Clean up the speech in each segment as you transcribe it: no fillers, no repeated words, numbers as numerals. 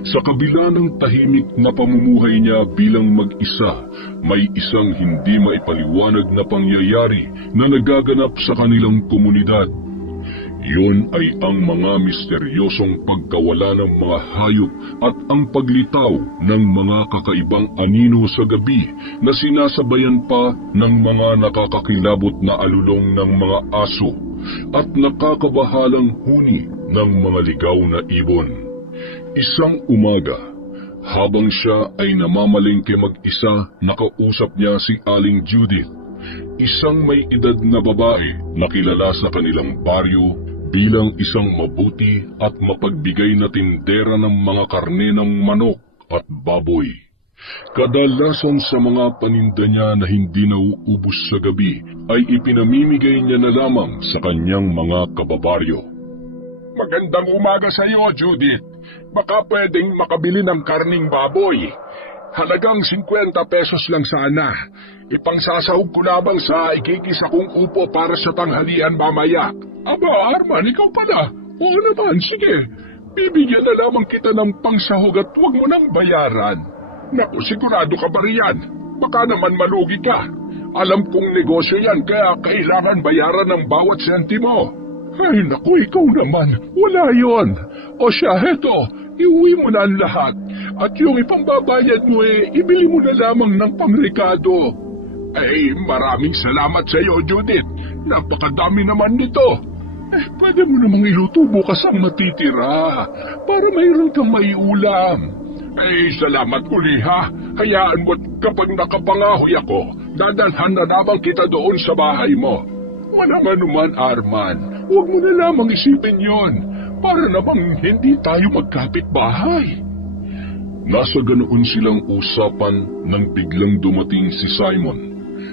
Sa kabila ng tahimik na pamumuhay niya bilang mag-isa, may isang hindi maipaliwanag na pangyayari na nagaganap sa kanilang komunidad. Yun ay ang mga misteryosong pagkawala ng mga hayop at ang paglitaw ng mga kakaibang anino sa gabi na sinasabayan pa ng mga nakakakilabot na alulong ng mga aso at nakakabahalang huni ng mga ligaw na ibon. Isang umaga, habang siya ay namamalengke mag-isa, nakausap niya si Aling Judith, isang may edad na babae na kilala sa kanilang baryo bilang isang mabuti at mapagbigay na tindera ng mga karne ng manok at baboy. Kadalasan sa mga paninda niya na hindi nauubos sa gabi ay ipinamimigay niya na lamang sa kanyang mga kababaryo. Magandang umaga sa iyo, Judith. Baka pwedeng makabili ng karning baboy. Halagang 50 pesos lang sana. Ipangsasahog ko lamang sa ikikisa kong upo para sa tanghalian mamaya. Aba, Arman, ikaw pala. Oo naman, sige. Bibigyan na lamang kita ng pangsahog at huwag mo nang bayaran. Naku, sigurado ka ba riyan? Baka naman malugi ka. Alam kong negosyo yan, kaya kailangan bayaran ng bawat sentimo. Ay, naku, ikaw naman. Wala yon. O siya, heto, iuwi mo na ang lahat. At yung ipambabayad mo ibili mo na lamang ng pangrekado. Ay, maraming salamat sa iyo, Judith. Napakadami naman nito. Pwede mo namang iluto bukas ang matitira para mayroon kang maiulam. Salamat uli ha. Hayaan mo't kapag nakapangahoy ako, dadalhan na lamang kita doon sa bahay mo. Wala man, Arman. Huwag mo na lamang isipin yon. Para namang hindi tayo magkapit-bahay. Nasa ganoon silang usapan nang biglang dumating si Simon.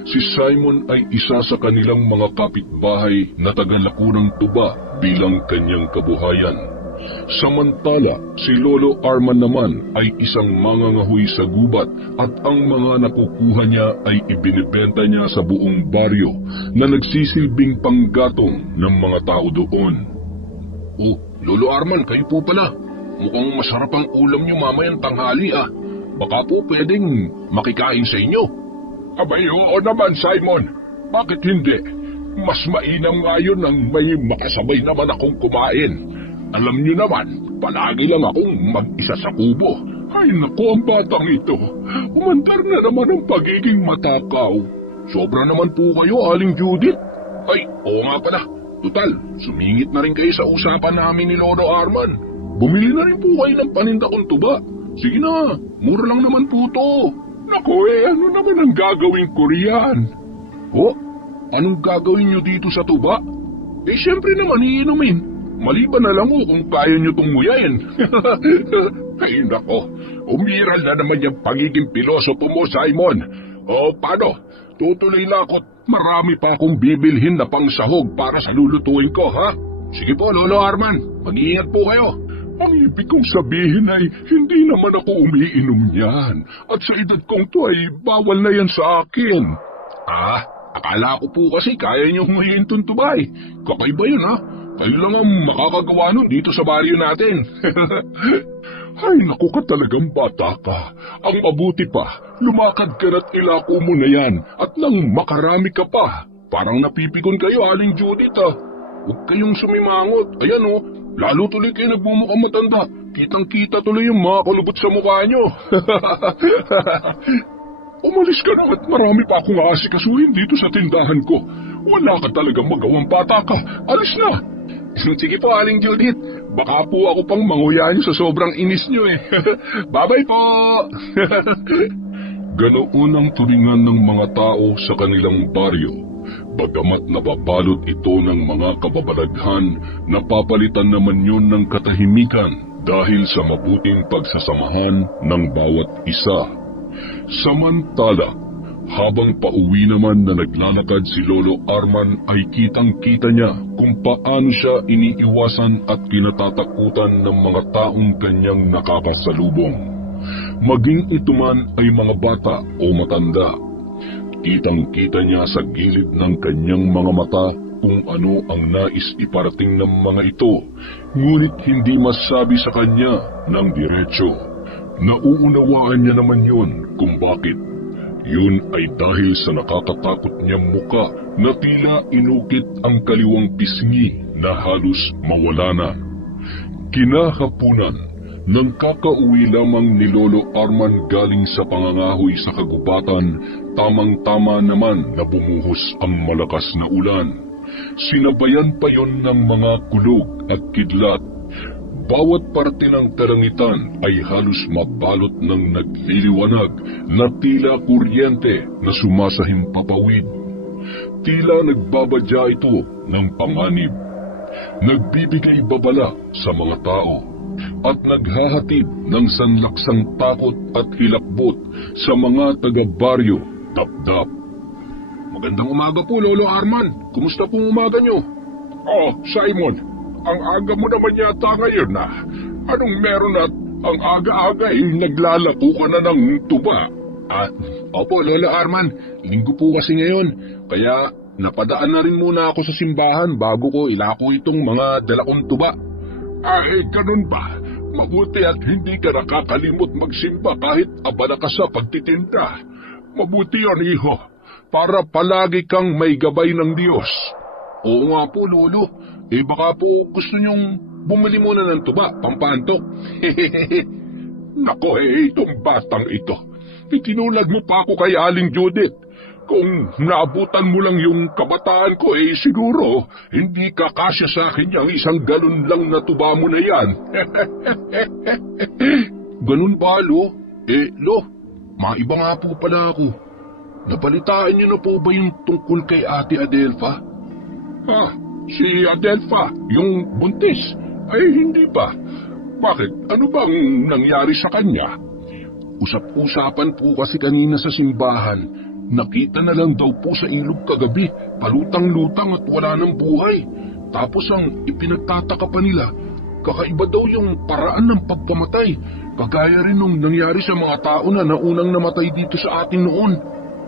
Si Simon ay isa sa kanilang mga kapitbahay na taga-Lakunang Tuba bilang kanyang kabuhayan. Samantala, si Lolo Arman naman ay isang mangangahoy sa gubat at ang mga nakukuha niya ay ibinibenta niya sa buong baryo na nagsisilbing panggatong ng mga tao doon. Oh, Lolo Arman, kayo po pala. Mukhang masarap ang ulam niyo mamayang tanghali ah. Baka po pwedeng makikain sa inyo. Abay, oo naman, Simon. Bakit hindi? Mas mainam nga yun nang may makasabay naman akong kumain. Alam niyo naman, palagi lang akong mag-isa sa kubo. Ay naku, ang batang ito. Umandar na naman ang pagiging matakaw. Sobra naman po kayo, Aling Judith. Ay, oo nga pala. Tutal, sumingit na rin kayo sa usapan namin ni Lolo Arman. Bumili na rin po kayo ng paninda kong tuba. Sige na, mura lang naman po to. Naku ano naman ang gagawin ko riyan? Oh, anong gagawin nyo dito sa tuba? Siyempre naman iinumin. Maliban na lang kung kaya nyo itong nguyain. Ay nako, umiral na naman yung pagiging pilosopo mo, Simon. O paano? Tutuloy na ako't marami pa akong bibilhin na pangsahog para sa lulutuin ko, ha? Sige po, Lolo Arman. Mag-iingat po kayo. Ang ibig kong sabihin ay hindi naman ako umiinom yan. At sa edad kong to ay bawal na yan sa akin. Akala ko po kasi kaya nyo humayin tuntubay. Kakaiba yun ha. Kayo lang ang makakagawa nun dito sa baryo natin. Ay naku ka talagang bata ka. Ang mabuti pa, lumakad ka na't ilako mo na yan. At nang makarami ka pa. Parang napipikon kayo, Aling Judith ha. Huwag kayong sumimangot. Ayan o. Lalo tuloy kayo nagmumukhang matanda. Kitang-kita tuloy yung mga kulubot sa mukha nyo. Umalis ka na at marami pa akong aasikasuhin dito sa tindahan ko. Wala ka talagang magawang bata ka. Alis na. Sige po, Aling Judith. Baka po ako pang manguya nyo sa sobrang inis nyo eh. Bye-bye po. Ganoon ang turingan ng mga tao sa kanilang baryo. Bagamat nababalot ito ng mga kababalaghan, napapalitan naman yun ng katahimikan dahil sa mabuting pagsasamahan ng bawat isa. Samantala, habang pauwi naman na naglalakad si Lolo Arman ay kitang-kita niya kung paano siya iniiwasan at kinatatakutan ng mga taong kanyang nakakasalubong. Maging ito man ay mga bata o matanda. Kitang-kita niya sa gilid ng kanyang mga mata kung ano ang nais iparating ng mga ito. Ngunit hindi masabi sa kanya ng diretso. Nauunawaan niya naman yun kung bakit. Yun ay dahil sa nakakatakot niyang muka na tila inukit ang kaliwang pisngi na halos mawala na. Kinahapunan, nang kakauwi lamang ni Lolo Arman galing sa pangangahoy sa kagubatan, tamang-tama naman na bumuhos ang malakas na ulan. Sinabayan pa yon ng mga kulog at kidlat. Bawat parte ng kalangitan ay halos mabalot ng nagliliwanag na tila kuryente na sumasahim papawid. Tila nagbabadya ito ng panganib. Nagbibigay babala sa mga tao at naghahatid ng sanlaksang takot at hilakbot sa mga taga-baryo Dapdap. Magandang umaga po, Lolo Arman. Kumusta pong umaga nyo? Oh, Simon, ang aga mo naman yata ngayon na. Anong meron at ang aga-aga ay naglalako ka na ng tuba? Opo, Lolo Arman. Linggo po kasi ngayon. Kaya napadaan na rin muna ako sa simbahan bago ko ilako itong mga dalakong tuba. Ay, ganun ba? Mabuti at hindi ka nakakalimot magsimba kahit abala ka sa pagtitinda. Mabuti yon, iho, para palagi kang may gabay ng Diyos. Oo nga po, Lolo. Baka po gusto nyong bumili muna ng tuba, pampantok. Nako, itong batang ito. Itinulad mo pa ako kay Aling Judith. Kung naabutan mo lang yung kabataan ko, siguro hindi kakasya sa akin yung 1 galon lang na tuba mo na yan. Ganun ba, Lo? Lo, maiba nga po pala ako. Nabalitaan niyo na po ba yung tungkol kay Ate Adelfa? Si Adelfa, yung buntis? Ay, hindi pa. Bakit? Ano bang nangyari sa kanya? Usap-usapan po kasi kanina sa simbahan. Nakita na lang daw po sa ilog kagabi, palutang-lutang at wala ng buhay. Tapos ang ipinagtataka pa nila, kakaiba daw yung paraan ng pagpamatay. Kagaya rin nung nangyari sa mga tao na naunang namatay dito sa atin noon.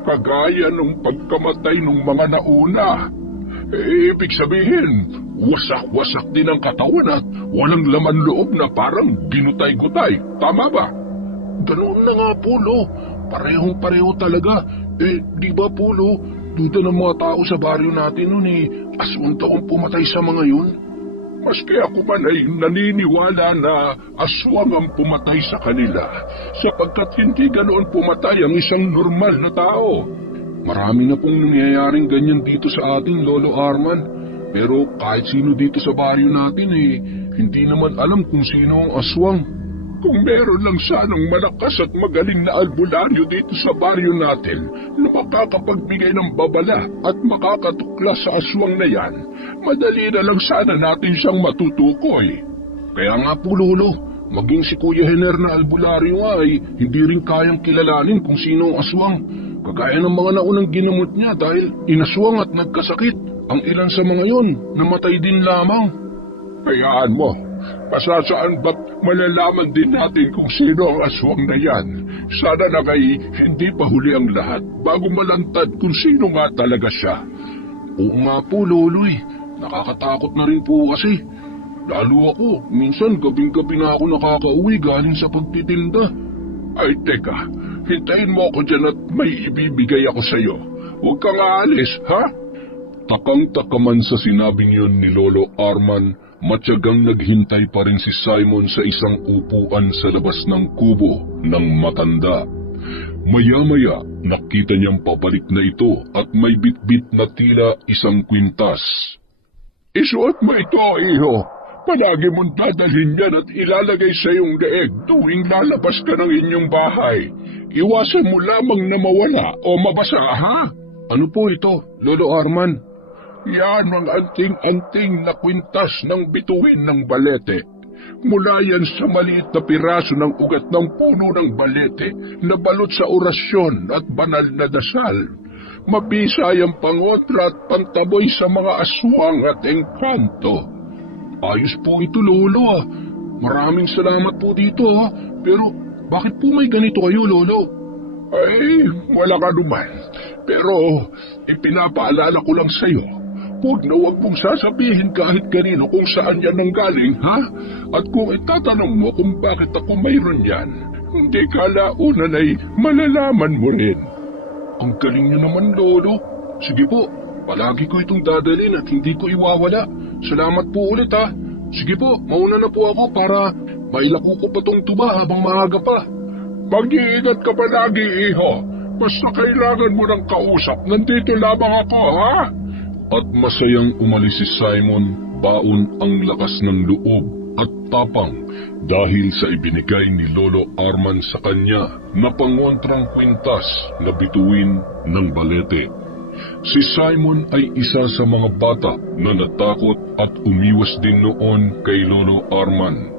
Kagaya nung pagkamatay ng mga nauna. Ibig sabihin, wasak-wasak din ang katawan at walang laman loob na parang ginutay-gutay. Tama ba? Ganoon na nga po, Lo. Parehong-pareho talaga. Di ba po, Lo, duda ng mga tao sa baryo natin noon aswang taong pumatay sa mga yun? Maski ako man ay naniniwala na aswang ang pumatay sa kanila, sapagkat hindi ganoon pumatay ang isang normal na tao. Marami na pong nangyayaring ganyan dito sa ating Lolo Arman. Pero kahit sino dito sa baryo natin hindi naman alam kung sino ang aswang. Kung meron lang sanang malakas at magaling na albularyo dito sa baryo natin na makakapagbigay ng babala at makakatuklas sa aswang na yan, madali na lang sana natin siyang matutukoy. Kaya nga po, Lolo, maging si Kuya Hener na albularyo ay hindi rin kayang kilalanin kung sino ang aswang. Kagaya ng mga naunang ginamot niya dahil inaswang at nagkasakit. Ang ilan sa mga yon namatay din lamang. Hayaan mo. Pasasaan ba't malalaman din natin kung sino ang aswang na yan? Sana na kay hindi pa huli ang lahat bago malantad kung sino nga talaga siya. Oo nga po, Lolo. Nakakatakot na rin po kasi. Lalo ako, minsan gabing-gabi na ako nakakauwi galing sa pagtitinda. Ay, teka, hintayin mo ako dyan at may ibibigay ako sa'yo. Huwag kang aalis, ha? Takang-takaman sa sinabing yun ni Lolo Arman, matyagang naghintay pa rin si Simon sa isang upuan sa labas ng kubo ng matanda. Maya-maya, nakita niyang pabalik na ito at may bitbit na tila 1 kwintas. Isuot mo ito, iho. Palagi mong dadalhin yan at ilalagay sa iyong leeg tuwing lalabas ka ng inyong bahay. Iwasan mo lamang na mawala o mabasa, ha? Ano po ito, Lolo Arman? Yan ang anting-anting na kwintas ng bituin ng balete. Mula yan sa maliit na piraso ng ugat ng puno ng balete na balot sa orasyon at banal na dasal. Mabisay ang pangotra at pantaboy sa mga aswang at engkanto. Ayos po ito, Lolo. Maraming salamat po dito, ha. Pero bakit po may ganito kayo, Lolo? Ay, wala ka naman. Pero ipinapaalala ko lang sa'yo, Huwag na huwag mong sasabihin kahit kanino kung saan yan nanggaling, ha? At kung itatanong mo kung bakit ako mayroon yan, hindi kalaunan ay malalaman mo rin. Ang galing niyo naman, Lolo. Sige po, palagi ko itong dadalhin at hindi ko iwawala. Salamat po ulit, ha? Sige po, mauna na po ako para mailako ko pa tong tuba habang maaga pa. Mag-iingat ka palagi, iho. Basta kailangan mo ng kausap, nandito lamang ako, ha? At masayang umalis si Simon, baon ang lakas ng loob at tapang dahil sa ibinigay ni Lolo Arman sa kanya na pangontrang kwintas na bituin ng balete. Si Simon ay isa sa mga bata na natakot at umiwas din noon kay Lolo Arman.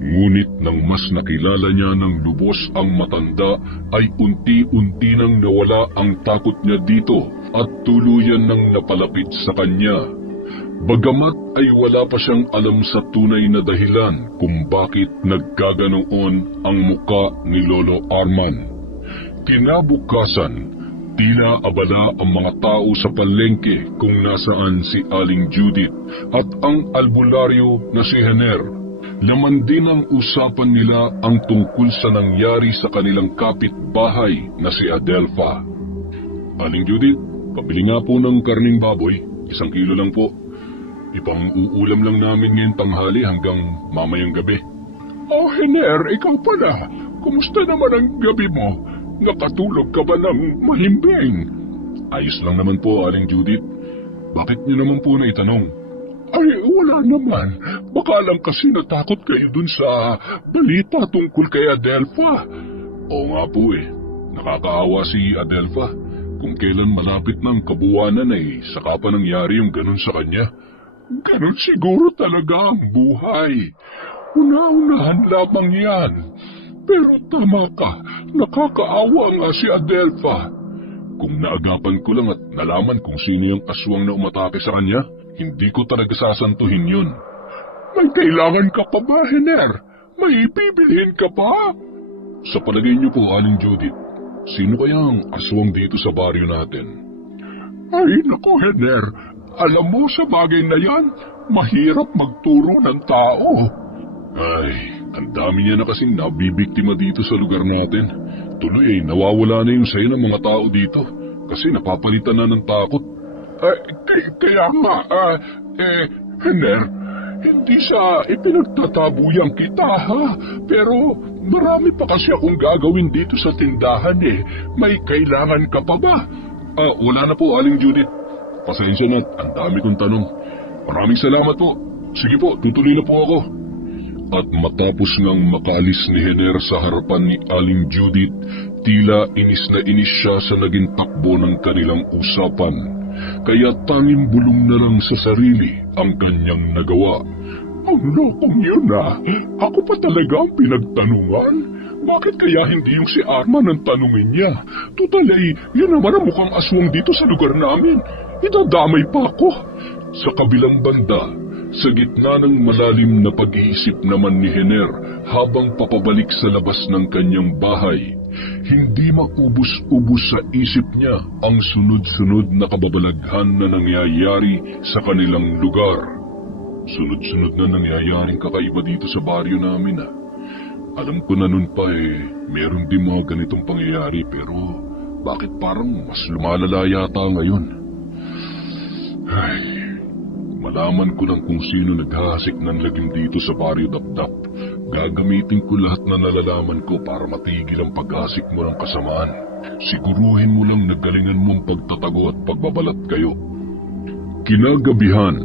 Ngunit nang mas nakilala niya ng lubos ang matanda ay unti-unti nang nawala ang takot niya dito at tuluyan nang napalapit sa kanya. Bagamat ay wala pa siyang alam sa tunay na dahilan kung bakit nagkaganoon ang muka ni Lolo Arman. Kinabukasan, tila abala ang mga tao sa palengke kung nasaan si Aling Judith at ang albularyo na si Hener. Laman din ang usapan nila ang tungkol sa nangyari sa kanilang kapitbahay na si Adelpha. Aling Judith, pabili nga po ng karning baboy, 1 kilo lang po. Ipang-uulam lang namin ngayon tanghali hanggang mamayang gabi. Oh, Hener, ikaw pala. Kumusta naman ang gabi mo? Nakatulog ka ba ng mahimbing? Ayos lang naman po, Aling Judith. Bakit niyo naman po naitanong? Ay, wala naman. Baka lang kasi natakot kayo dun sa balita tungkol kay Adelpha. Oo nga po eh. Nakakaawa si Adelpha. Kung kailan malapit ng kabuwanan ay saka pa nangyari yung ganun sa kanya. Ganun siguro talaga ang buhay. Una-unahan lamang yan. Pero tama ka, nakakaawa nga si Adelpha. Kung naagapan ko lang at nalaman kung sino yung aswang na umatake sa kanya, hindi ko talaga sasantuhin yun. May kailangan ka pa ba, Hener? May bibilhin ka pa? Sa palagay niyo po, Aling Judith, sino kaya ang aswang dito sa baryo natin? Ay, naku, Hener. Alam mo sa bagay na yan, mahirap magturo ng tao. Ay, ang dami niya na kasing nabibiktima dito sa lugar natin. Tuloy ay nawawala na yung sayo ng mga tao dito kasi napapalitan na ng takot. Kaya nga, Hener, hindi sa ipinagtatabuyang kita, ha? Pero marami pa kasi akong gagawin dito sa tindahan eh. May kailangan ka pa ba? Wala na po, Aling Judith. Pasensya na, ang dami kong tanong. Maraming salamat po. Sige po, tutuloy na po ako. At matapos ngang makaalis ni Hener sa harapan ni Aling Judith, tila inis na inis siya sa naging takbo ng kanilang usapan. Kaya tanging bulong na lang sa sarili ang kanyang nagawa. Ang lokong yun ako pa talaga ang pinagtanungan? Bakit kaya hindi yung si Arman ang tanungin niya? Tutal ay, yun naman ang mukhang aswang dito sa lugar namin. Idadamay pa ako. Sa kabilang banda, sa gitna ng malalim na pag-iisip naman ni Hener habang papabalik sa labas ng kanyang bahay, hindi maubos-ubos sa isip niya ang sunod-sunod na kababalaghan na nangyayari sa kanilang lugar. Sunod-sunod na nangyayaring kakaiba dito sa baryo namin Alam ko na nun pa meron din mga ganitong pangyayari pero bakit parang mas lumalala yata ngayon? Ay, malaman ko lang kung sino naghahasik ng lagim dito sa baryo Dapdap. Gagamitin ko lahat na nalalaman ko para matigil ang paghasik mo ng kasamaan. Siguruhin mo lang na galingan mo ang pagtatago at pagbabalat kayo. Kinagabihan,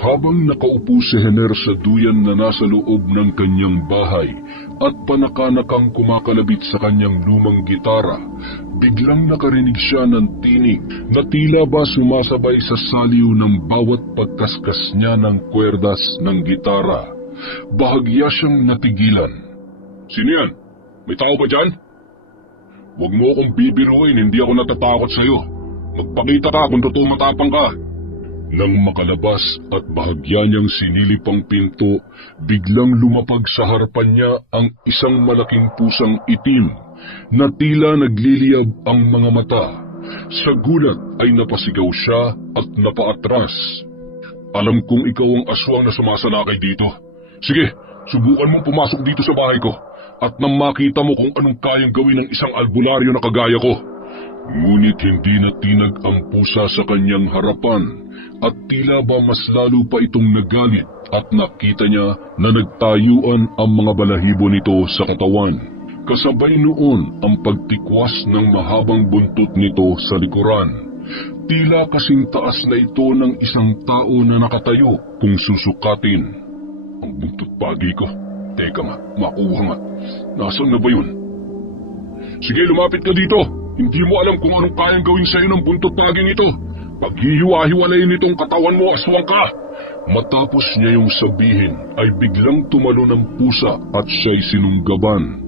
habang nakaupo si Hener sa duyan na nasa loob ng kanyang bahay at panakanakang kumakalabit sa kanyang lumang gitara, biglang nakarinig siya ng tinig na tila ba sumasabay sa saliw ng bawat pagkaskas niya ng kwerdas ng gitara. Bahagya siyang natigilan. Sino yan? May tao ba dyan? Huwag mo akong bibiruin, hindi ako natatakot sa'yo. Magpakita ka kung totoo matapang ka. Nang makalabas at bahagya niyang sinilip ang pinto, biglang lumapag sa harapan niya ang isang malaking pusang itim na tila nagliliyab ang mga mata Sa gulat ay napasigaw siya at napaatras. Alam kong ikaw ang aswang na sumasalakay dito. Sige, subukan mong pumasok dito sa bahay ko at nang makita mo kung anong kayang gawin ng isang albularyo na kagaya ko. Ngunit hindi natinag ang pusa sa kanyang harapan at tila ba mas lalo pa itong nagalit at nakita niya na nagtayuan ang mga balahibo nito sa katawan. Kasabay noon ang pagtikwas ng mahabang buntot nito sa likuran. Tila kasing taas na ito ng isang tao na nakatayo kung susukatin. Ang buntot pagi ko. Teka nga, makuha nga. Nasaan na ba yun? Sige, lumapit ka dito. Hindi mo alam kung anong kayang gawin sa'yo ng buntot paging ito. Paghihiwa-hiwalayin itong katawan mo, aswang ka. Matapos niya yung sabihin ay biglang tumalo ng pusa at siya'y sinunggaban.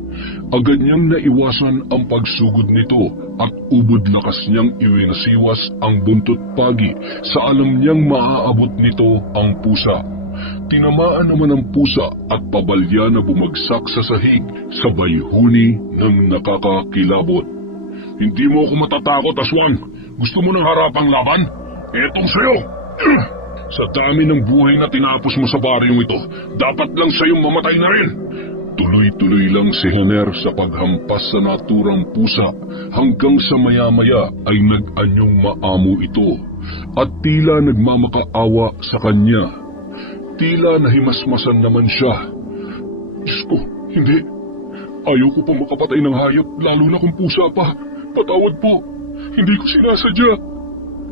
Agad niyang naiwasan ang pagsugod nito at ubod lakas niyang iwinasiwas ang buntot pagi sa alam niyang maaabot nito ang pusa. Tinamaan naman ang pusa at pabalya na bumagsak sa sahig sabay huni ng nakakakilabot. Hindi mo ako matatakot, aswang. Gusto mo ng harapang laban? Etong sayo. Sa dami ng buhay na tinapos mo sa baryong ito, dapat lang sayong mamatay na rin. Tuloy-tuloy lang si Hener sa paghampas sa naturang pusa hanggang sa maya-maya ay nag-anyong maamo ito at tila nagmamakaawa sa kanya. Tila nahimasmasan naman siya. Diyos ko, hindi. Ayaw ko pa makapatay ng hayop, lalo na kung pusa pa. Patawad po, hindi ko sinasadya.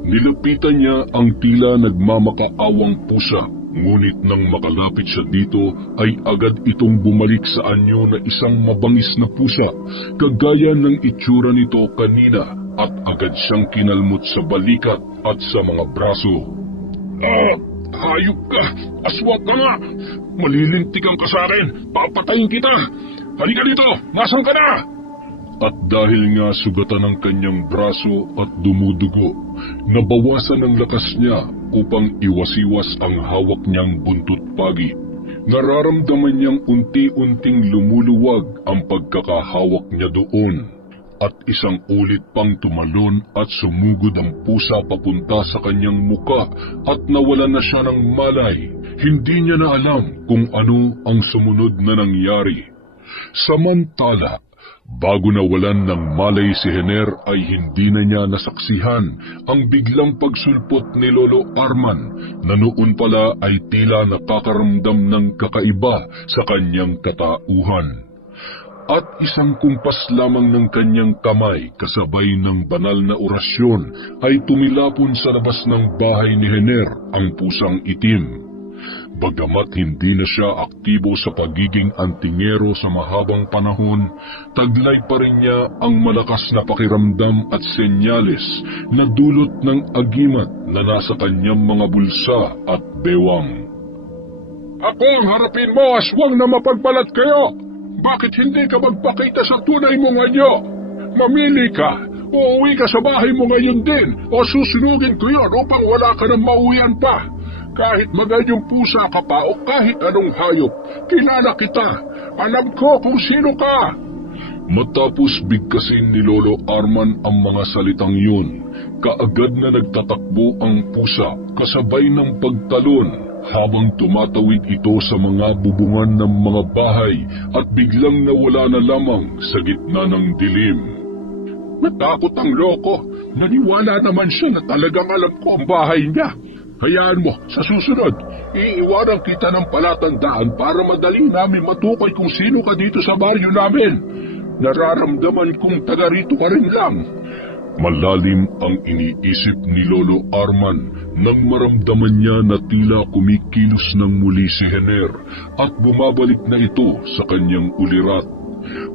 Nilapitan niya ang tila nagmamakaawang pusa, ngunit nang makalapit siya dito ay agad itong bumalik sa anyo na isang mabangis na pusa, kagaya ng itsura nito kanina at agad siyang kinalmot sa balikat at sa mga braso. Hayop ka! Aswang ka nga! Malilintikan ka sa akin! Papatayin kita! Halika dito! Nasaan ka na? At dahil nga sugatan ng kanyang braso at dumudugo, nabawasan ang lakas niya upang iwasiwas ang hawak niyang buntot pagi. Nararamdaman niyang unti-unting lumuluwag ang pagkakahawak niya doon. At isang ulit pang tumalon at sumugod ang pusa papunta sa kanyang muka at nawalan na siya ng malay. Hindi niya na alam kung ano ang sumunod na nangyari. Samantala, bago nawalan ng malay si Hener ay hindi na niya nasaksihan ang biglang pagsulpot ni Lolo Arman na noon pala ay tila nakakaramdam ng kakaiba sa kanyang katauhan. At isang kumpas lamang ng kanyang kamay kasabay ng banal na orasyon ay tumilapon sa labas ng bahay ni Hener ang pusang itim. Bagamat hindi na siya aktibo sa pagiging antingero sa mahabang panahon, taglay pa rin niya ang malakas na pakiramdam at senyales na dulot ng agimat na nasa kanyang mga bulsa at bewang. Ako ang harapin mo, aswang na mapagbalat kayo! Bakit hindi ka magpakita sa tunay mong anyo? Mamili ka! Uuwi ka sa bahay mo ngayon din o susunugin ko yun upang wala ka nang mauwian pa. Kahit maganyong pusa ka pa o kahit anong hayop, kilala kita. Alam ko kung sino ka. Matapos bigkasin ni Lolo Arman ang mga salitang yun, kaagad na nagtatakbo ang pusa kasabay ng pagtalon. Habang tumatawid ito sa mga bubungan ng mga bahay at biglang nawala na lamang sa gitna ng dilim. Matakot ang loko. Naniwala naman siya na talagang alam ko ang bahay niya. Hayaan mo, sa susunod, iiwanan kita ng palatandaan para madali namin matukoy kung sino ka dito sa baryo namin. Nararamdaman kong taga rito ka rin lang. Malalim ang iniisip ni Lolo Arman nang maramdaman niya na tila kumikilos ng muli si Hener at bumabalik na ito sa kanyang ulirat.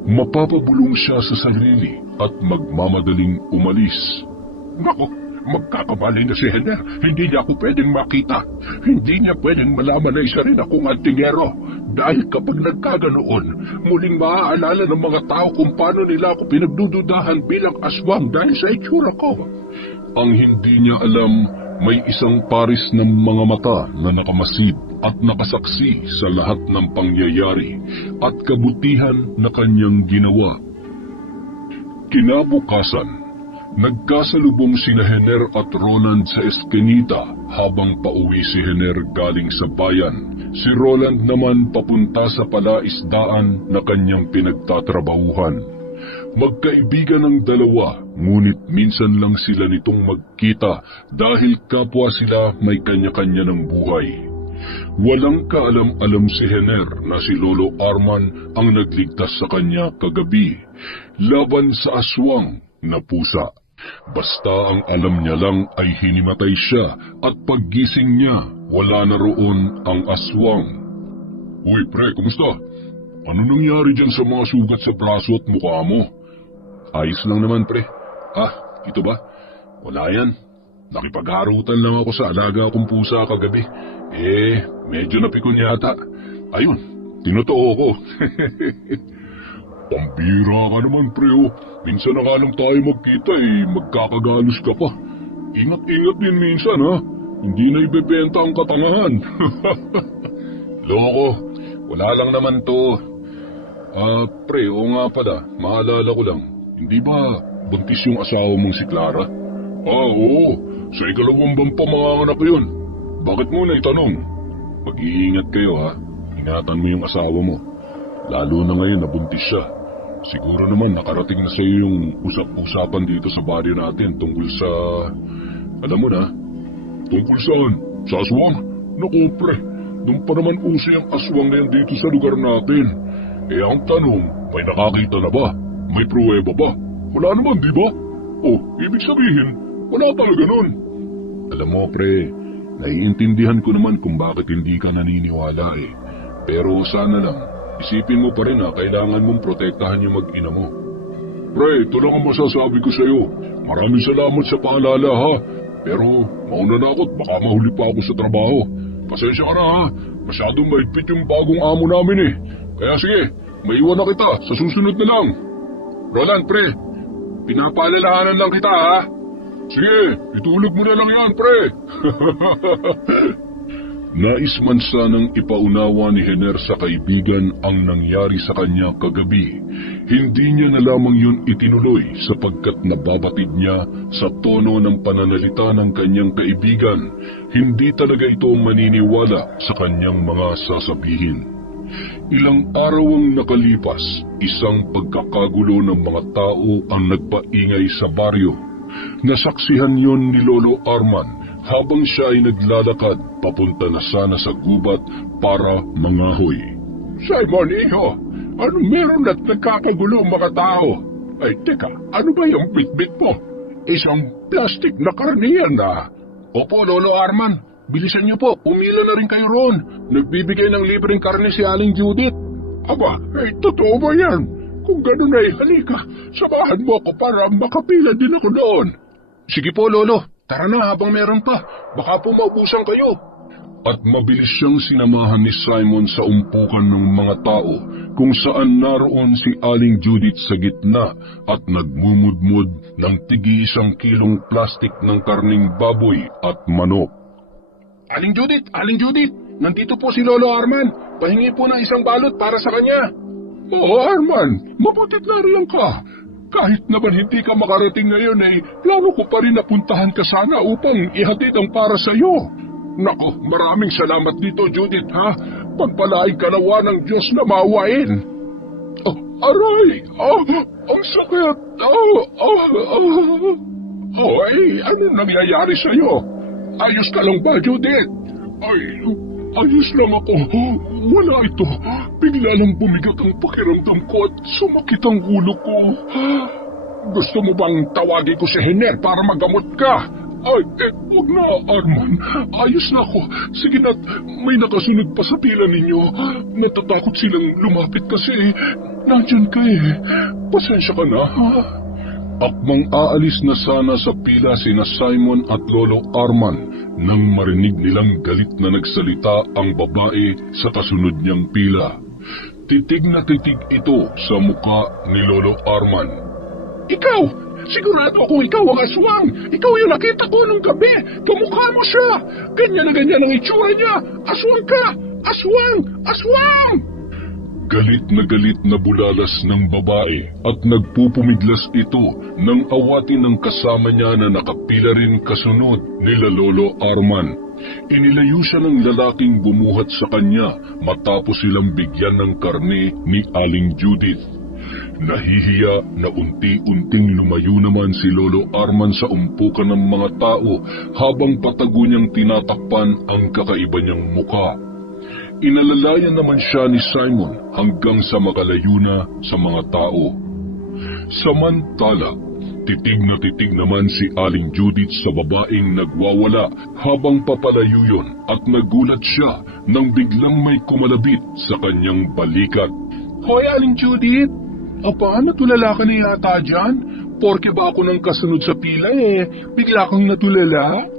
Mapapabulong siya sa sarili at magmamadaling umalis. Nako, magkakabali na si Hener. Hindi niya ako pwedeng makita. Hindi niya pwedeng malaman na isa rin akong antingero. Dahil kapag nagkaganoon, muling maaalala ng mga tao kung paano nila ako pinagdududahan bilang aswang dahil sa itsura ko. Ang hindi niya alam, may isang paris ng mga mata na nakamasid at nakasaksi sa lahat ng pangyayari at kabutihan na kanyang ginawa. Kinabukasan, Nagkasalubong sina Hener at Roland sa eskinita habang pauwi si Hener galing sa bayan. Si Roland naman papunta sa palaisdaan na kanyang pinagtatrabahuhan. Magkaibigan ang dalawa, ngunit minsan lang sila nitong magkita dahil kapwa sila may kanya-kanya ng buhay. Walang kaalam-alam si Hener na si Lolo Arman ang nagligtas sa kanya kagabi laban sa aswang na pusa. Basta ang alam niya lang ay hinimatay siya at paggising niya, wala na roon ang aswang. Uy pre, kumusta? Ano nangyari dyan sa mga sugat sa braso at mukha mo? Ayos lang naman pre. Ito ba? Wala yan. Nakipagharutan lang ako sa alaga akong pusa kagabi. Medyo napikon yata. Ayun, tinotoo ko. Pambira ka naman pre oh. Minsan na nga lang tayo magkita magkakagalos ka pa. Ingat-ingat din minsan ha. Hindi na ibebenta ang katangahan. Loko, wala lang naman to. Pre, o nga pala, maalala ko lang. Hindi ba buntis yung asawa mong si Clara? Oo, sa ikalawang bang pamanganak yun. Bakit mo na itanong? Mag-iingat kayo ha. Ingatan mo yung asawa mo. Lalo na ngayon na buntis siya. Siguro naman nakarating na sa iyo yung usap-usapan dito sa baryo natin tungkol sa... Alam mo na? Tungkol saan? Sa aswang? Naku pre, nung pa naman uso yung aswang na yan dito sa lugar natin. Ang tanong, may nakakita na ba? May pruweba ba? Wala naman, di ba? Ibig sabihin, wala talaga nun. Alam mo pre, naiintindihan ko naman kung bakit hindi ka naniniwala Pero sana lang, isipin mo pa rin kailangan mong protektahan yung mag-ina mo. Pre, ito lang ang masasabi ko sa'yo. Maraming salamat sa paalala ha. Pero mauna na ako't baka mahuli pa ako sa trabaho. Pasensya ka na ha. Masyadong mahigpit yung bagong amo namin Kaya sige, maiwan na kita. Sa susunod na lang. Roland pre, pinapaalalahanan lang kita ha. Sige, itulog mo na lang yan pre. Nais man sanang ipaunawa ni Hener sa kaibigan ang nangyari sa kanya kagabi. Hindi niya na lamang yun itinuloy sapagkat nababatid niya sa tono ng pananalita ng kanyang kaibigan. Hindi talaga ito maniniwala sa kanyang mga sasabihin. Ilang araw ang nakalipas, isang pagkakagulo ng mga tao ang nagpaingay sa baryo. Nasaksihan yon ni Lolo Arman habang siya ay naglalakad papunta na sana sa gubat para mangahoy. Simon, iho, ano meron at nagkakagulo mga tao? Ay teka, ano ba yung bitbit mo? Isang plastic na karniyan na. Opo, Lolo Arman, bilisan niyo po, umila na rin kayo roon. Nagbibigay ng libreng karne si Aling Judith. Aba, totoo ba yan? Kung gano'n halika, samahan mo ako para makapila din ako doon. Sige po, Lolo. Tara na habang meron pa. Baka po maubusan kayo. At mabilis siyang sinamahan ni Simon sa umpukan ng mga tao kung saan naroon si Aling Judith sa gitna at nagmumudmud ng tig-1 kilong plastik ng karning baboy at manok. Aling Judith, nandito po si Lolo Arman. Pahingi po ng isang balot para sa kanya. Oo, Arman, mabutit na rin ka. Kahit naman hindi ka makarating ngayon plano ko pa rin napuntahan ka sana upang ihatid ang para sa iyo. Nako, maraming salamat dito, Judith, ha? Pagpalain ka nawa ng Diyos na maawain. Aray! Ang sakit! Ano nangyayari sa iyo? Ayos ka lang ba, Judith? Ayos lang ako. Wala ito. Bigla lang bumigat ang pakiramdam ko at sumakit ang ulo ko. Gusto mo bang tawagin ko si Hener para magamot ka? Huwag na, Arman. Ayos na ako. Sige na, may nakasunod pa sa pila ninyo. Natatakot silang lumapit kasi nandyan ka Pasensya ka na. Akmang aalis na sana sa pila sina Simon at Lolo Arman nang marinig nilang galit na nagsalita ang babae sa kasunod niyang pila. Titig na titig ito sa muka ni Lolo Arman. Ikaw! Sigurado akong ikaw ang aswang! Ikaw yung nakita ko nung gabi! Kamukha mo siya! Ganyan na ganyan ang itsura niya! Aswang ka! Aswang! Aswang! Galit na bulalas ng babae at nagpupumiglas ito nang awatin ng kasama niya na nakapila rin kasunod nila Lolo Arman. Inilayo siya ng lalaking bumuhat sa kanya matapos silang bigyan ng karne ni Aling Judith. Nahihiya na unti-unting lumayo naman si Lolo Arman sa umpukan ng mga tao habang patago niyang tinatakpan ang kakaiba niyang muka. Inalalayan naman siya ni Simon hanggang sa makalayo na sa mga tao. Samantala, titig na titig naman si Aling Judith sa babaeng nagwawala habang papalayo yun at nagulat siya nang biglang may kumalabit sa kanyang balikat. Hoy, Aling Judith! Aba, natulala ka na yata dyan? Porke ba ako nang kasunod sa pila bigla kang natulala?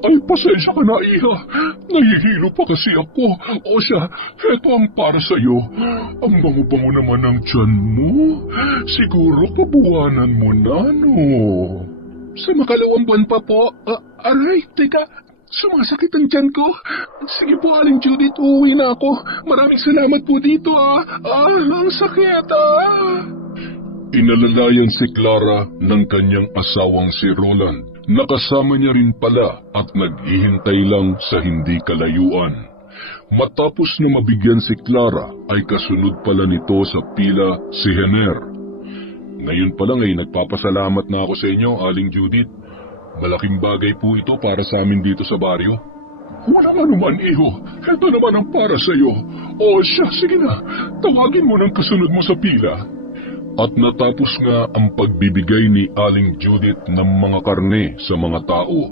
Ay, pasensya ka na, Iha. Nahihilo pa kasi ako. O siya, heto ang para sa'yo. Ang bango-bango naman ng tiyan mo. Siguro pabuwanan mo na, no? Sa makalawang buwan pa po. Aray, teka. Sumasakit ang tiyan ko. Sige po, Aling Judith, uuwi na ako. Maraming salamat po dito, ang sakit, Inalalayan si Clara ng kanyang asawang si Roland. Nakasama niya rin pala at naghihintay lang sa hindi kalayuan. Matapos na mabigyan si Clara ay kasunod pala nito sa pila si Henner. Ngayon pa lang ay nagpapasalamat na ako sa inyo, Aling Judith. Malaking bagay po ito para sa amin dito sa baryo. Wala nga naman, Iho. Ito naman ang para sa iyo. O siya, sige na. Tawagin mo ng kasunod mo sa pila. At natapos nga ang pagbibigay ni Aling Judith ng mga karne sa mga tao.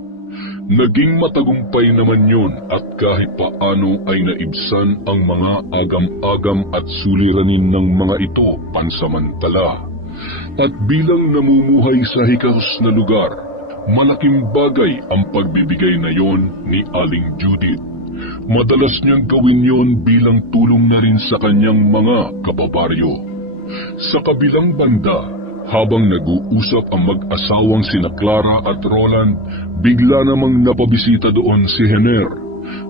Naging matagumpay naman yun at kahit paano ay naibsan ang mga agam-agam at suliranin ng mga ito pansamantala. At bilang namumuhay sa hikaros na lugar, malaking bagay ang pagbibigay na yon ni Aling Judith. Madalas niyang gawin yon bilang tulong na rin sa kanyang mga kababaryo. Sa kabilang banda, habang nag-uusap ang mag-asawang sina Clara at Roland, bigla namang napabisita doon si Henner.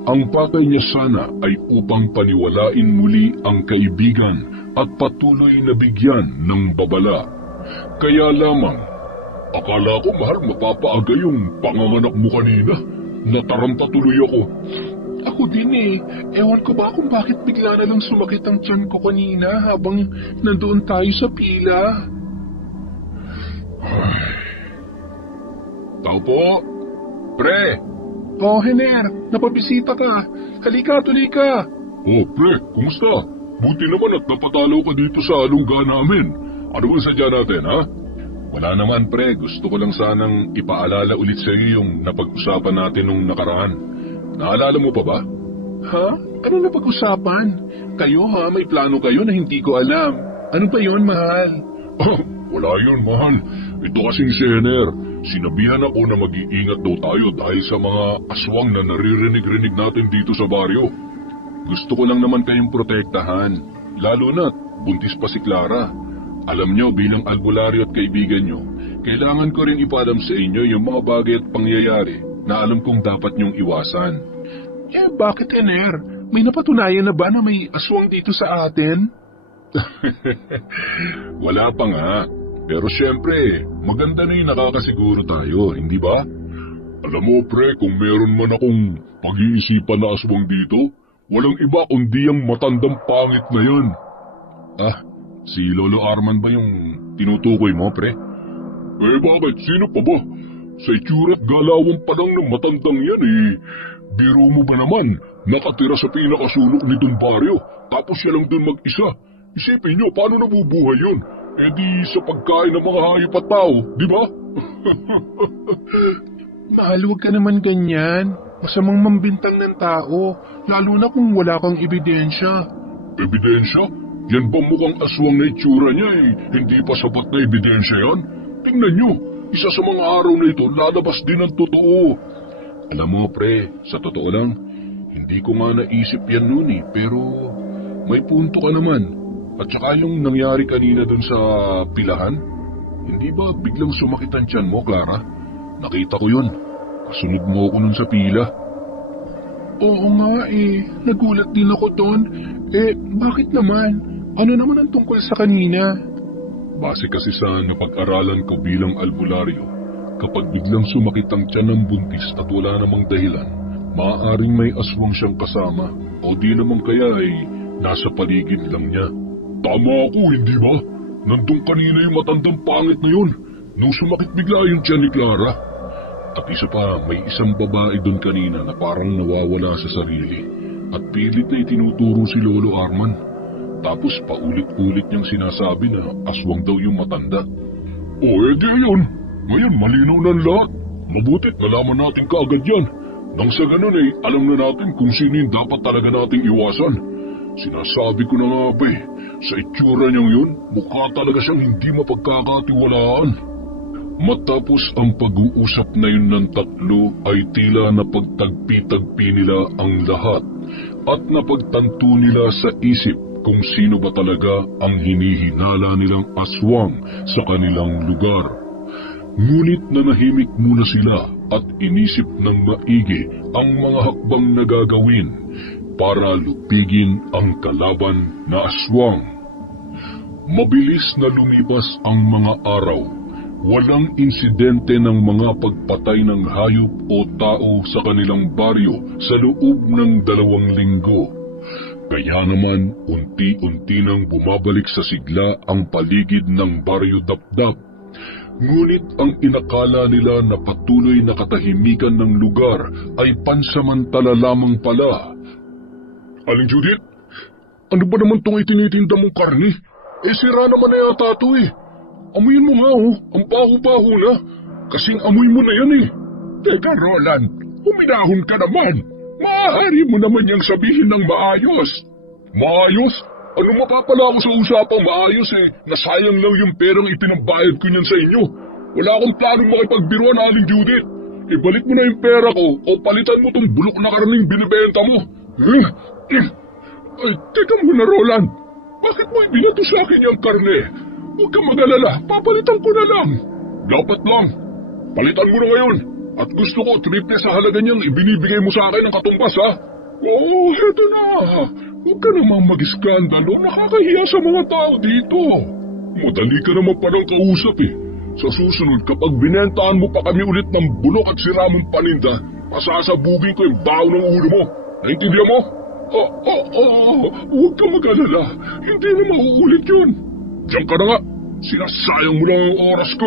Ang pakay niya sana ay upang paniwalain muli ang kaibigan at patuloy na bigyan ng babala. Kaya lamang, akala ko mahal mapapaaga yung panganganak mo kanina. Nataranta tuloy ako. Ako din Ewan ko ba kung bakit bigla na lang sumakit ang tiyan ko kanina habang nandoon tayo sa pila. Tao po! Pre! Oh, Henner, napabisita ka. Halika, tuloy ka. Oh, pre, kumusta? Buti naman at napatalo ka dito sa alungga namin. Ano ba sadya natin, ha? Wala naman, pre. Gusto ko lang sanang ipaalala ulit sa iyo yung napag-usapan natin nung nakaraan. Naalala mo pa ba? Ha? Ano na pag-usapan? Kayo may plano kayo na hindi ko alam. Ano ba yon, mahal? Wala yun, mahal. Ito kasing si Henner. Sinabihan ako na mag-iingat daw tayo dahil sa mga aswang na naririnig-rinig natin dito sa baryo. Gusto ko lang naman kayong protektahan. Lalo na't buntis pa si Clara. Alam nyo, bilang albularyo at kaibigan nyo, kailangan ko rin ipaalam sa inyo yung mga bagay at pangyayari na alam kong dapat nyong iwasan. Bakit, Henner? May napatunayan na ba na may aswang dito sa atin? Wala pa nga. Pero syempre, maganda na yung nakakasiguro tayo, hindi ba? Alam mo, pre, kung meron man akong pag-iisipan na aswang dito, walang iba kundi ang matandang pangit na yan. Si Lolo Arman ba yung tinutukoy mo, pre? Bakit? Sino pa ba? Sa itsura't galawan pa lang ng matandang yan Biro mo ba naman, nakatira sa pinakasulok nitong baryo, tapos siya lang dun mag-isa. Isipin nyo, paano nabubuhay yun? Di sa pagkain ng mga hayop at tao, di ba? Mahal, huwag ka naman ganyan. Masamang mambintang ng tao, lalo na kung wala kang ebidensya. Ebidensya? Yan ba mukhang aswang na itsura niya Hindi pa sapat na ebidensya yan? Tingnan nyo, isa sa mga araw na ito, lalabas din ang totoo. Alam mo, pre, sa totoo lang, hindi ko nga naisip yan noon pero may punto ka naman. At saka yung nangyari kanina dun sa pilahan, hindi ba biglang sumakit ang tiyan mo, Clara? Nakita ko yun. Kasunod mo ako nun sa pila. Oo nga nagulat din ako doon. Bakit naman? Ano naman ang tungkol sa kanina? Base kasi sa napag-aralan ko bilang albularyo, kapag biglang sumakit ang tiyan ng buntis at wala namang dahilan, maaaring may aswang siyang kasama o di naman kaya ay nasa paligid lang niya. Tama ako, hindi ba? Nandun kanina yung matandang pangit na yun, nung sumakit bigla yung tiyan ni Clara. At isa pa, may isang babae doon kanina na parang nawawala sa sarili at pilit na itinuturo si Lolo Arman. Tapos paulit-ulit niyang sinasabi na aswang daw yung matanda. O edi yun, ngayon malinaw na lahat. Mabutit nalaman natin kaagad yan. Nang sa ganun ay alam na natin kung sino yung dapat talaga nating iwasan. Sinasabi ko na nga ba sa itsura niyang yun, mukha talaga siyang hindi mapagkakatiwalaan. Matapos ang pag-uusap na yun ng tatlo ay tila napagtagpi-tagpi nila ang lahat at napagtanto nila sa isip kung sino ba talaga ang hinihinala nilang aswang sa kanilang lugar. Ngunit nanahimik muna sila at inisip ng maigi ang mga hakbang na gagawin para lupigin ang kalaban na aswang. Mabilis na lumipas ang mga araw. Walang insidente ng mga pagpatay ng hayop o tao sa kanilang baryo sa loob ng 2 linggo. Kaya naman, unti-unti nang bumabalik sa sigla ang paligid ng baryo Dapdap. Ngunit ang inakala nila na patuloy na katahimikan ng lugar ay pansamantala lamang pala. Aling Judith, ano ba naman itong itinitinda mong karni? Sira naman na yata ito Amuyin mo nga ang baho-baho na. Kasing amoy mo na yan Teka Roland, huminahon ka naman. Maaari mo naman niyang sabihin ng maayos. Maayos? Ano mapapala ako sa usapang maayos Nasayang lang yung perang ipinabayad ko niyan sa inyo. Wala akong planong makipagbiruan, Aling Judith. Ibalik mo na yung pera ko o palitan mo tong bulok na karning binibenta mo. Ay, teka muna Roland. Bakit mo ibinato sa akin yung karne? Huwag kang mag-alala, papalitan ko na lang. Dapat lang. Palitan mo na ngayon. At gusto ko triple sa halaga niyang ibinibigay mo sa akin ng katumbas, ha? Oo, heto na. Huwag ka namang mag-iskandalo. Nakakahiya sa mga tao dito. Madali ka naman palang kausap Sa susunod, kapag binentahan mo pa kami ulit ng bulok at siramong paninda, pasasabugin ko yung baho ng ulo mo. Naintindihan mo? Huwag ka mag-alala. Hindi na mauulit yun. Diyan ka na nga. Sinasayang mo lang ang oras ko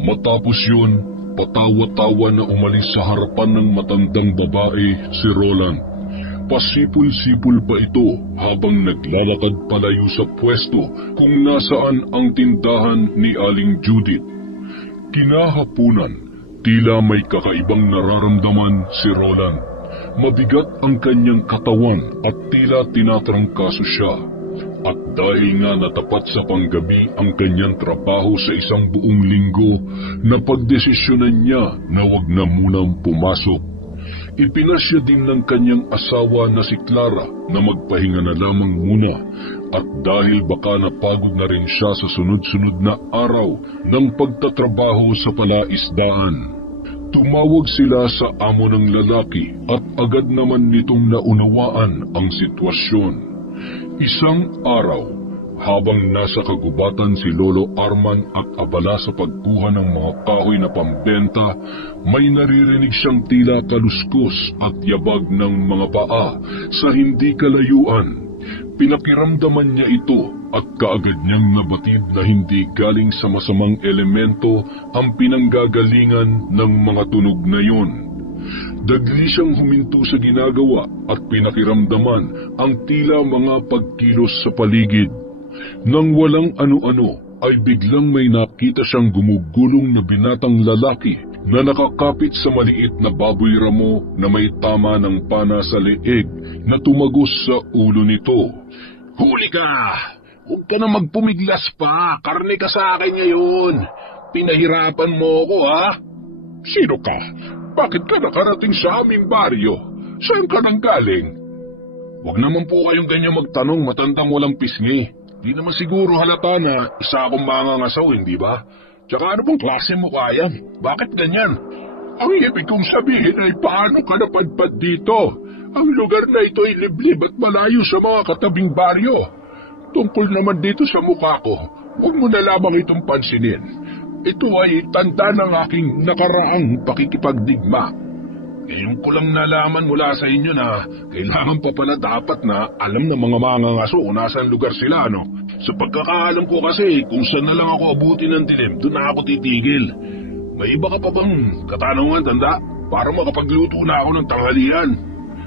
Matapos yun, patawa-tawa na umalis sa harapan ng matandang babae si Roland. Pasipul-sipul pa ito habang naglalakad palayo sa pwesto kung nasaan ang tindahan ni Aling Judith. Kinahapunan, tila may kakaibang nararamdaman si Roland. Mabigat ang kanyang katawan at tila tinatrangkaso siya. At dahil nga natapat sa panggabi ang kanyang trabaho sa isang buong linggo, napagdesisyonan niya na wag na munang pumasok. Ipinasya din ng kanyang asawa na si Clara na magpahinga na lamang muna at dahil baka napagod na rin siya sa sunod-sunod na araw ng pagtatrabaho sa palaisdaan. Tumawag sila sa amo ng lalaki at agad naman nitong naunawaan ang sitwasyon. Isang araw, habang nasa kagubatan si Lolo Arman at abala sa pagkuha ng mga kahoy na pambenta, may naririnig siyang tila kaluskos at yabag ng mga paa sa hindi kalayuan. Pinakiramdaman niya ito at kaagad niyang nabatid na hindi galing sa masamang elemento ang pinanggagalingan ng mga tunog na yun. Dagli siyang huminto sa ginagawa at pinakiramdaman ang tila mga pagkilos sa paligid. Nang walang ano-ano ay biglang may nakita siyang gumugulong na binatang lalaki na nakakapit sa maliit na baboy ramo na may tama ng pana sa leeg na tumagos sa ulo nito. Huli ka! Huwag ka na magpumiglas pa, karne ka sa akin ngayon. Pinahirapan mo ako Sino ka? Bakit ka nakarating sa aming baryo? Saan ka nang galing? Huwag naman po kayong ganyan magtanong, matandang walang pisngi. Di naman siguro halata na isa akong mangangasaw, hindi ba? Tsaka ano bang klase mo kaya? Bakit ganyan? Ang ibig kong sabihin ay paano ka napadpad dito? Ang lugar na ito ay liblib at malayo sa mga katabing baryo. tungkol naman dito sa mukha ko, huwag mo na lamang itong pansinin. Ito ay tanda ng aking nakaraang pakikipagdigma. Ngayon ko lang nalaman mula sa inyo na kailangan pa pala dapat na alam ng mga mangangaso kung nasaan lugar sila, no? Sa pagkakaalam ko kasi, kung saan na lang ako abutin ng dilim, doon na ako titigil. May iba ka pa bang katanungan, tanda? Para makapagluto na ako ng tanghalian.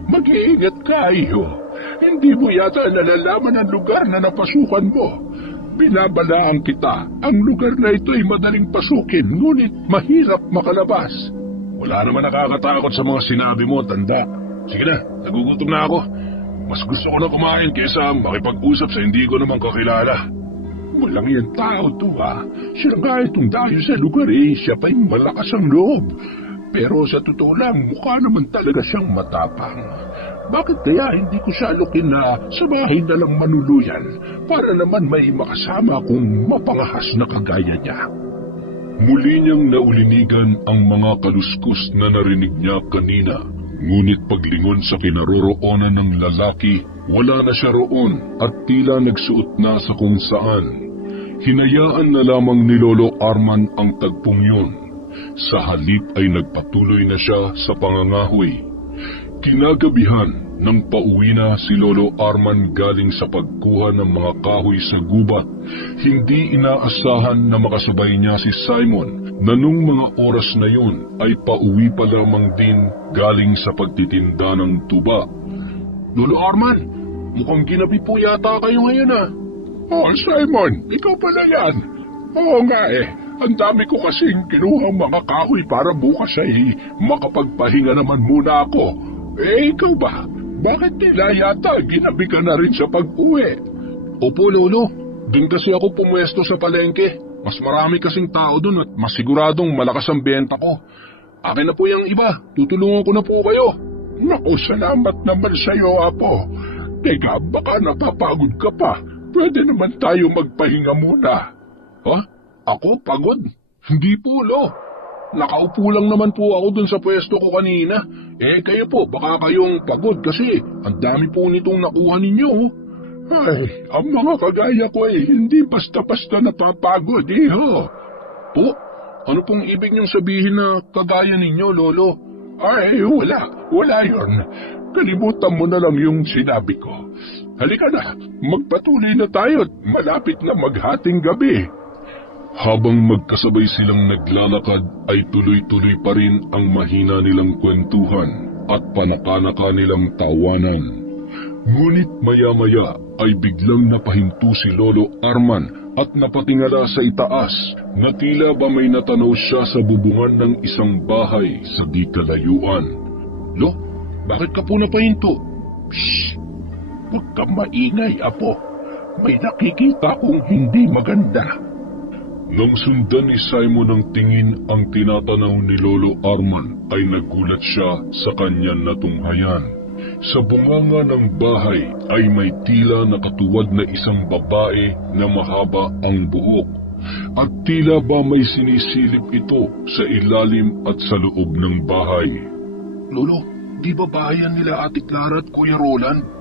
Mag-iingat ka, iyo. Hindi mo yata nalalaman ang lugar na napasukan mo. Binabalaan kita, ang lugar na ito ay madaling pasukin, ngunit mahirap makalabas. Wala naman nakakatakot sa mga sinabi mo, tanda. Sige na, nagugutom na ako. Mas gusto ko na kumain kaysa makipag-usap sa hindi ko naman kakilala. Walang yan tao to, ha. Siya nga itong dayo sa lugar siya pa'y malakas ang loob. Pero sa totoo lang, mukha naman talaga siyang matapang. Bakit kaya hindi ko siya alukin na sa bahay na lang manuluyan para naman may makasama kung mapangahas na kagaya niya? Muli niyang naulinigan ang mga kaluskos na narinig niya kanina. Ngunit paglingon sa kinaroroonan ng lalaki, wala na siya roon at tila nagsuot na sa kung saan. Hinayaan na lamang ni Lolo Arman ang tagpong yun. Sa halip ay nagpatuloy na siya sa pangangahoy. Kinagabihan nang pauwi na si Lolo Arman galing sa pagkuha ng mga kahoy sa gubat, hindi inaasahan na makasabay niya si Simon na nung mga oras na yun ay pauwi pa lamang din galing sa pagtitinda ng tuba. Lolo Arman, mukhang ginabi po yata kayo ngayon Oh, Simon, ikaw pala yan. Oo nga ang dami ko kasing kinuhang mga kahoy para bukas ay makapagpahinga naman muna ako. Ikaw ba? Bakit tila yata ginabi ka na rin sa pag-uwi? Opo, Lolo. Doon kasi ako pumwesto sa palengke. Mas marami kasing tao doon at mas siguradong malakas ang benta ko. Akin na po yung iba. Tutulungan ko na po kayo. Naku, salamat naman sa'yo, Apo. Teka, baka napapagod ka pa. Pwede naman tayo magpahinga muna. Ha? Ako pagod? Hindi po, Lo. Nakaupo lang naman po ako dun sa pwesto ko kanina. Kayo po, baka kayong pagod kasi ang dami po nitong nakuha ninyo. Ay, ang mga kagaya ko hindi basta-basta napapagod, ho. Po, ano pong ibig niyong sabihin na kagaya ninyo, Lolo? Ay, wala yon. Kalimutan mo na lang yung sinabi ko. Halika na, magpatuloy na tayo at malapit na maghating gabi. Habang magkasabay silang naglalakad ay tuloy-tuloy pa rin ang mahina nilang kwentuhan at panaka-naka nilang tawanan. Ngunit maya-maya ay biglang napahinto si Lolo Arman at napatingala sa itaas na tila ba may natanaw siya sa bubungan ng isang bahay sa di kalayuan. Lo, bakit ka po napahinto? Shhh! Huwag kang maingay, Apo. May nakikita kong hindi maganda. Nang sundan ni Simon ng tingin ang tinatanaw ni Lolo Arman ay nagulat siya sa kanyang natunghayan. Sa bunganga ng bahay ay may tila nakatuwad na isang babae na mahaba ang buhok at tila ba may sinisilip ito sa ilalim at sa loob ng bahay. Lolo, di ba bahayan nila Ate Clara at Kuya Roland?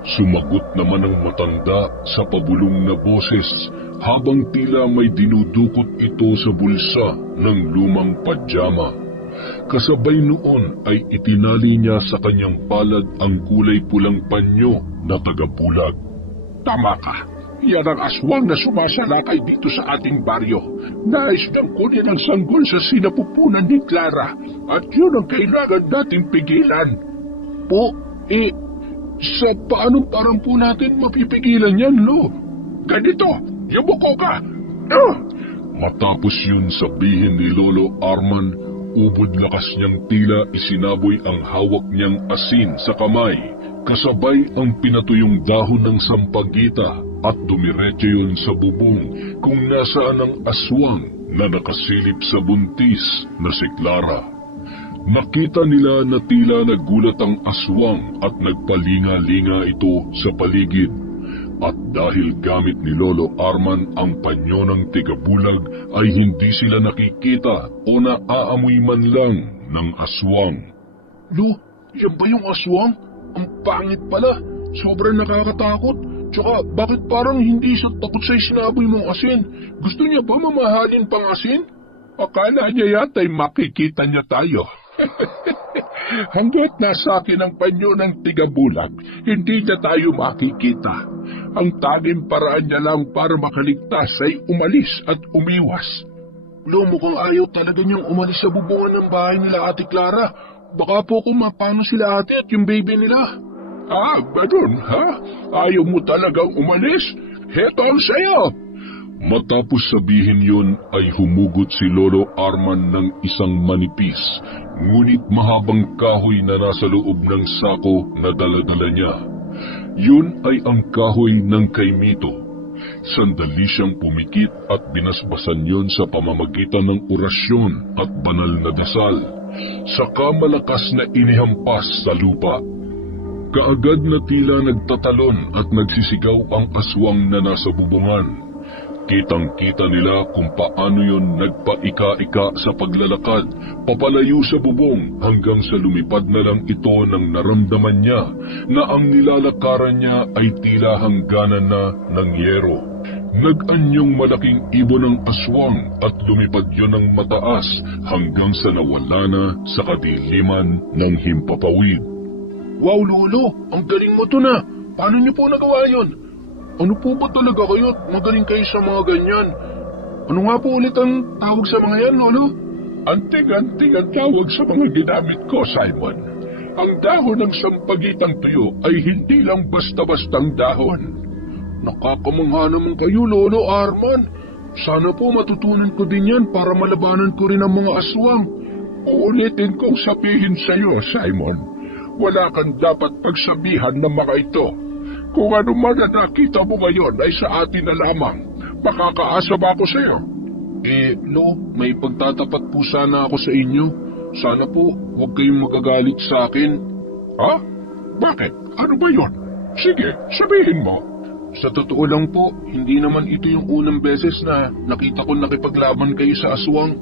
Sumagot naman ang matanda sa pabulong na boses habang tila may dinudukot ito sa bulsa ng lumang pajama. Kasabay noon ay itinali niya sa kanyang palad ang kulay pulang panyo na tagabulag. Tama ka, yan ang aswang na sumasalakay dito sa ating baryo. Nais nang kunin ang sanggol sa sinapupunan ni Clara at yun ang kailangan nating pigilan. Po, sa paanong parang po natin mapipigilan yan, Lo? Ganito, yumuko ka! Matapos yun sabihin ni Lolo Arman, ubod lakas niyang tila isinaboy ang hawak niyang asin sa kamay, kasabay ang pinatuyong dahon ng sampagita at dumiretso yun sa bubong kung nasaan ang aswang na nakasilip sa buntis na si Clara. Nakita nila na tila nagulat ang aswang at nagpalinga-linga ito sa paligid. At dahil gamit ni Lolo Arman ang panyo ng tigabulag ay hindi sila nakikita o naaamoy man lang ng aswang. Lo, yan ba yung aswang? Ang pangit pala. Sobrang nakakatakot. Tsaka bakit parang hindi siya takot sa sinaboy mong asin? Gusto niya ba mamahalin pang asin? Akala niya yata'y makikita niya tayo. Hanggat nasa akin ang panyo ng tigabulag, hindi niya tayo makikita. Ang tanging paraan niya lang para makaligtas ay umalis at umiwas. Mukhang ayaw talaga niyang umalis sa bubungan ng bahay nila Ate Clara. Baka po kung mapano sila ate at yung baby nila. Ganun ha? Ayaw mo talagang umalis? Heto ang sayo! Matapos sabihin yun ay humugot si Lolo Arman ng isang manipis, ngunit mahabang kahoy na nasa loob ng sako na daladala niya. Yun ay ang kahoy ng kay Mito. Sandali siyang pumikit at binasbasan yun sa pamamagitan ng orasyon at banal na dasal. Saka malakas na inihampas sa lupa. Kaagad na tila nagtatalon at nagsisigaw ang aswang na nasa bubungan. Kitang-kita nila kung paano yun nagpaika-ika sa paglalakad, papalayo sa bubong hanggang sa lumipad na lang ito nang naramdaman niya na ang nilalakaran niya ay tila hangganan na ng yero. Nag-anyong malaking ibon ng aswang at lumipad yun ng mataas hanggang sa nawala na sa kadiliman ng himpapawid. Wow, Lolo! Ang galing mo to na! Paano niyo po nagawa yun? Ano po ba talaga kayo at magaling kayo sa mga ganyan? Ano nga po ulit ang tawag sa mga yan, Lolo? Anting-anting ang tawag sa mga ginamit ko, Simon. Ang dahon ng sampagitang tuyo ay hindi lang basta-bastang dahon. Nakakamangha naman kayo, Lolo Arman. Sana po matutunan ko din yan para malabanan ko rin ang mga aswang. Uulitin kong sabihin sa iyo, Simon. Wala kang dapat pagsabihan ng mga ito. Kung ano man na nakita mo ngayon ay sa atin na lamang. Makakaasa ba ako sa iyo? Lo, may pagtatapat po sana ako sa inyo. Sana po, huwag kayong magagalit sa akin. Ha? Bakit? Ano ba yon? Sige, sabihin mo. Sa totoo lang po, hindi naman ito yung unang beses na nakita ko nakipaglaban kayo sa aswang.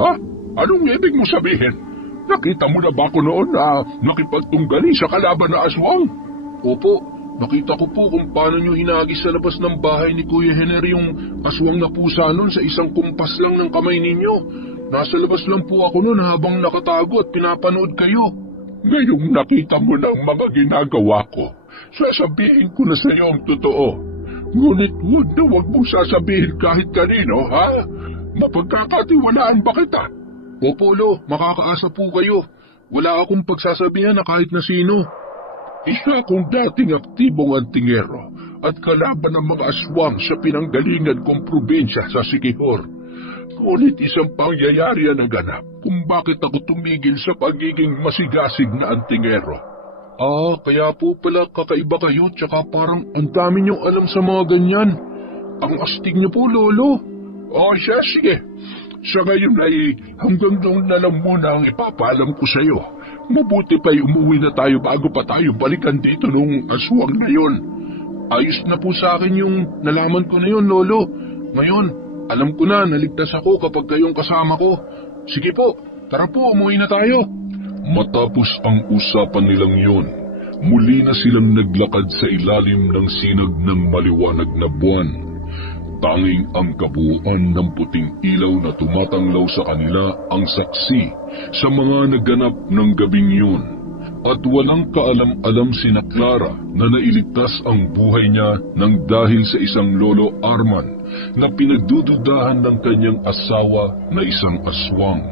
Ha? Anong ibig mo sabihin? Nakita mo na ba ako noon na nakipagtunggali sa kalaban na aswang? Opo. Nakita ko po kung paano nyo hinagis sa labas ng bahay ni Kuya Henry yung aswang na pusa nun sa isang kumpas lang ng kamay ninyo. Nasa labas lang po ako nun habang nakatago at pinapanood kayo. Ngayong nakita mo ng mga ginagawa ko, sasabihin ko na sa iyo ang totoo. Ngunit huwag mong sasabihin kahit kanino, ha? Mapagkakatiwalaan ba kita? Opo, Lo, makakaasa po kayo. Wala akong pagsasabihan na kahit na sino. Isa akong dating aktibong antingero at kalaban ng mga aswang sa pinanggalingan kong probinsya sa Siquijor. Ngunit isang pangyayari ang naganap kung bakit ako tumigil sa pagiging masigasig na antingero. Kaya po pala kakaiba kayo tsaka parang ang dami niyong alam sa mga ganyan. Ang astig niyo po, Lolo. Sige. Sa ngayon ay hanggang doon na lang muna ang ipapaalam ko sa iyo. Mabuti pa'y umuwi na tayo bago pa tayo balikan dito nung aswang na yun. Ayos na po sa akin yung nalaman ko na yun, Lolo. Ngayon, alam ko na naligtas ako kapag kayong kasama ko. Sige po, tara po, umuwi na tayo. Matapos ang usapan nilang yun, muli na silang naglakad sa ilalim ng sinag ng maliwanag na buwan. Tanging ang kabuuan ng puting ilaw na tumatanglaw sa kanila ang saksi sa mga naganap ng gabing yun. At walang kaalam-alam sina Clara na nailigtas ang buhay niya nang dahil sa isang Lolo Arman na pinagdududahan ng kanyang asawa na isang aswang.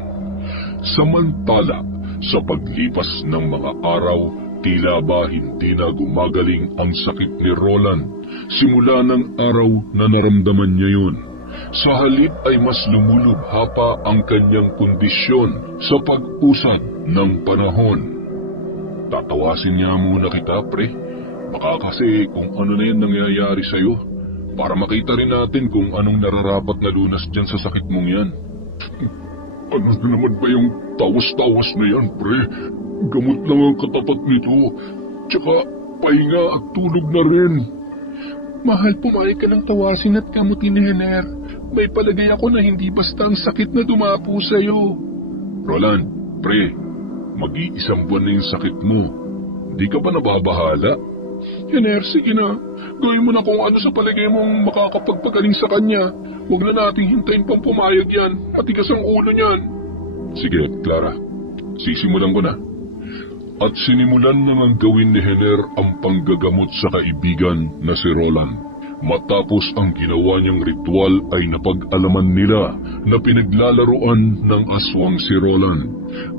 Samantala, sa paglipas ng mga araw, tila ba hindi na gumagaling ang sakit ni Roland simula ng araw na naramdaman niya yun. Sa halip ay mas lumulubha pa ang kanyang kondisyon sa pag-usad ng panahon. Tatawasin niya muna kita, pre. Baka kasi kung ano na yan nangyayari sa'yo, para makita rin natin kung anong nararapat na lunas dyan sa sakit mong yan. Ano na naman ba yung tawas-tawas na yan, pre? Gamot lang ang katapat nito. Tsaka pahinga at tulog na rin. Mahal, pumayag ka ng tawasin at kamutin ni Henner. May palagay ako na hindi basta ang sakit na dumapo sa'yo. Roland, pre, mag-iisang buwan na yung sakit mo. Di ka ba nababahala? Hener, sige na. Gawin mo na kung ano sa palagay mong makakapagpagaling sa kanya. Huwag na nating hintayin pang pumayag yan. Matigas ang ulo niyan. Sige, Clara. Sisimulan ko na. At sinimulan na ng gawin ni Hener ang panggagamot sa kaibigan na si Roland. Matapos ang ginawa niyang ritual ay napag-alaman nila na pinaglalaruan ng aswang si Roland.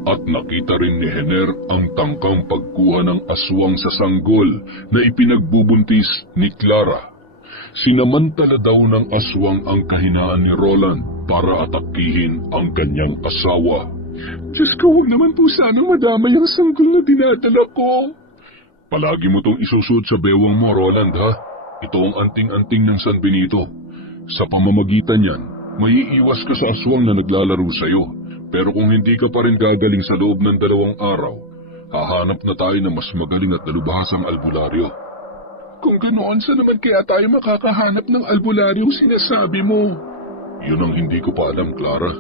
At nakita rin ni Hener ang tangkang pagkuha ng aswang sa sanggol na ipinagbubuntis ni Clara. Sinamantala daw ng aswang ang kahinaan ni Roland para atakihin ang kanyang asawa. Diyos ko, huwag naman po sana madamay ang sanggol na dinadala ko. Palagi mo tong isusuot sa bewang mo, Roland, ha? Ito ang anting-anting ng San Benito. Sa pamamagitan yan, may iiwas ka sa aswang na naglalaro sa'yo. Pero kung hindi ka pa rin gagaling sa loob ng 2 araw, hahanap na tayo ng mas magaling at nalubhasang albularyo. Kung ganoon, saan naman kaya tayo makakahanap ng albularyong sinasabi mo? Yun ang hindi ko pa alam, Clara.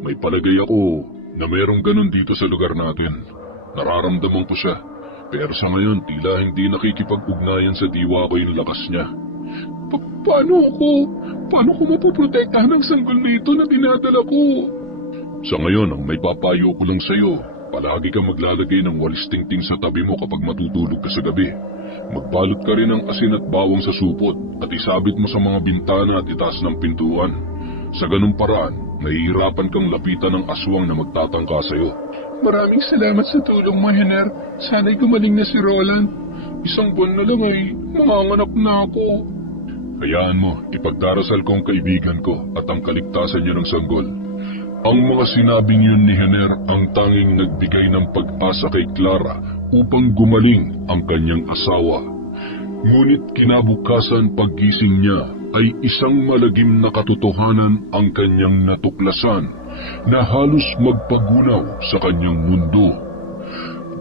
May palagay ako na merong ganon dito sa lugar natin. Nararamdaman ko siya. Pero sa ngayon, tila hindi nakikipag-ugnayan sa diwa ko yung lakas niya. Paano ko mapoprotektahan ang sanggol nito na dinadala ko? Sa ngayon, ang may papayo ko lang sa'yo, palagi kang maglalagay ng walis tingting sa tabi mo kapag matutulog ka sa gabi. Magbalot ka rin ng asin at bawang sa supot at isabit mo sa mga bintana at itaas ng pintuan. Sa ganung paraan, nahihirapan kang lapitan ng aswang na magtatangka sa'yo. Maraming salamat sa tulong mo, Hener. Sana'y gumaling na si Roland. 1 buwan na lang ay manganganak na ako. Hayaan mo, ipagdarasal ko ang kaibigan ko at ang kaligtasan niya ng sanggol. Ang mga sinabing yun ni Hener ang tanging nagbigay ng pag-asa kay Clara upang gumaling ang kanyang asawa. Ngunit kinabukasan paggising niya ay isang malagim na katotohanan ang kanyang natuklasan na halos magpagunaw sa kanyang mundo.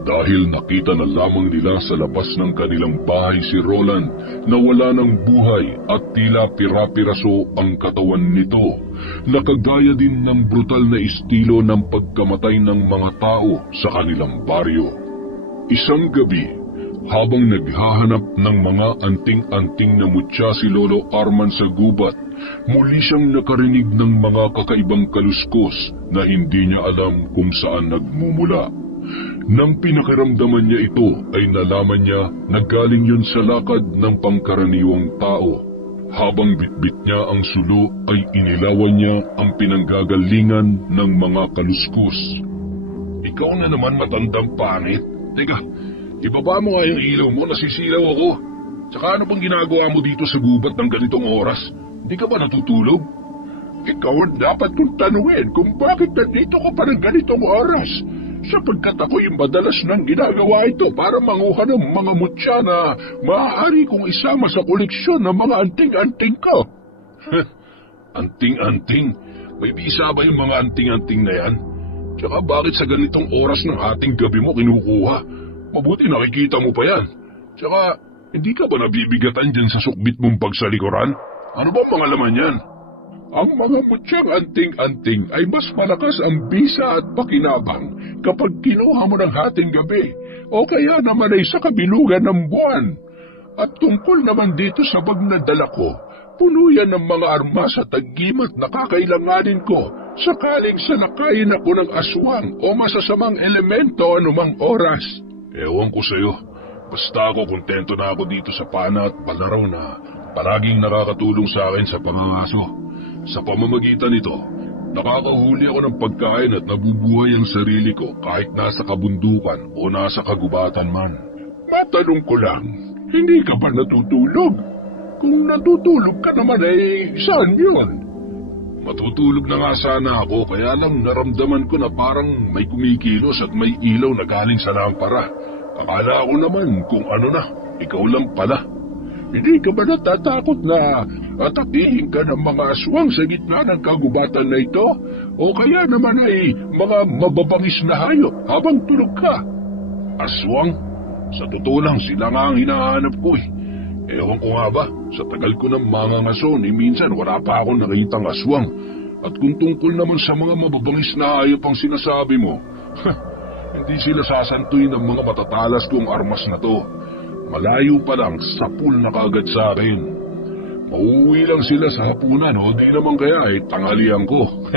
Dahil nakita na lamang nila sa labas ng kanilang bahay si Roland na wala ng buhay at tila pira-piraso ang katawan nito, na kagaya din ng brutal na estilo ng pagkamatay ng mga tao sa kanilang baryo. Isang gabi, habang naghahanap ng mga anting-anting na mutya si Lolo Arman sa gubat, muli siyang nakarinig ng mga kakaibang kaluskos na hindi niya alam kung saan nagmumula. Nang pinakiramdaman niya ito ay nalaman niya na galing yun sa lakad ng pangkaraniwang tao. Habang bitbit niya ang sulo ay inilawan niya ang pinanggagalingan ng mga kaluskos. Ikaw na naman, matandang pangit. Teka, ibaba mo nga yung ilaw mo, nasisilaw ako. Tsaka ano pang ginagawa mo dito sa gubat ng ganitong oras? Hindi ka ba natutulog? Ikaw ang dapat kong tanungin kung bakit nandito ka pa ng ganitong oras. Sapagkat ako yung madalas nang ginagawa ito para manguha ng mga mutya na maaari kong isama sa koleksyon ng mga anting-anting ko. Anting-anting? May bisa ba yung mga anting-anting na yan? Tsaka bakit sa ganitong oras ng ating gabi mo kinukuha? Mabuti nakikita mo pa yan. Tsaka hindi ka ba nabibigatan dyan sa sukbit mong bag sa likuran? Ano ba mga laman yan? Ang mga mutyang anting-anting ay mas malakas ang bisa at pakinabang kapag kinuha mo ng hating gabi o kaya naman ay sa kabilugan ng buwan. At tungkol naman dito sa bag na dala ko, puno yan ng mga armas at agimat na kakailanganin ko sakaling salakayin ako ng aswang o masasamang elemento anumang oras. Ewan ko sa'yo, basta ako kontento na ako dito sa pana at balaraw na palaging nakakatulong sa akin sa pangangaso. Sa pamamagitan nito, nakakahuli ako ng pagkain at nabubuhay ang sarili ko kahit nasa kabundukan o nasa kagubatan man. Matanong ko lang, hindi ka ba natutulog? Kung natutulog ka naman ay saan yun? Matutulog na nga sana ako kaya lang naramdaman ko na parang may kumikilos at may ilaw na galing sa lampara. Akala ko naman kung ano na, ikaw lang pala. Hindi ka ba natatakot na atakihin ka ng mga aswang sa gitna ng kagubatan na ito? O kaya naman ay mga mababangis na hayop habang tulog ka? Aswang? Sa totoo lang, sila nga ang hinahanap ko eh. Ewan ko nga ba, sa tagal ko ng mangangaso ni minsan wala pa akong nakitang aswang. At kung tungkol naman sa mga mababangis na hayop ang sinasabi mo, hindi sila sasantuin ng mga matatalas kong armas na to. malayo pa lang sapul na kaagad sa akin. Mauwi lang sila sa hapunan o di naman kaya tanghalian ko.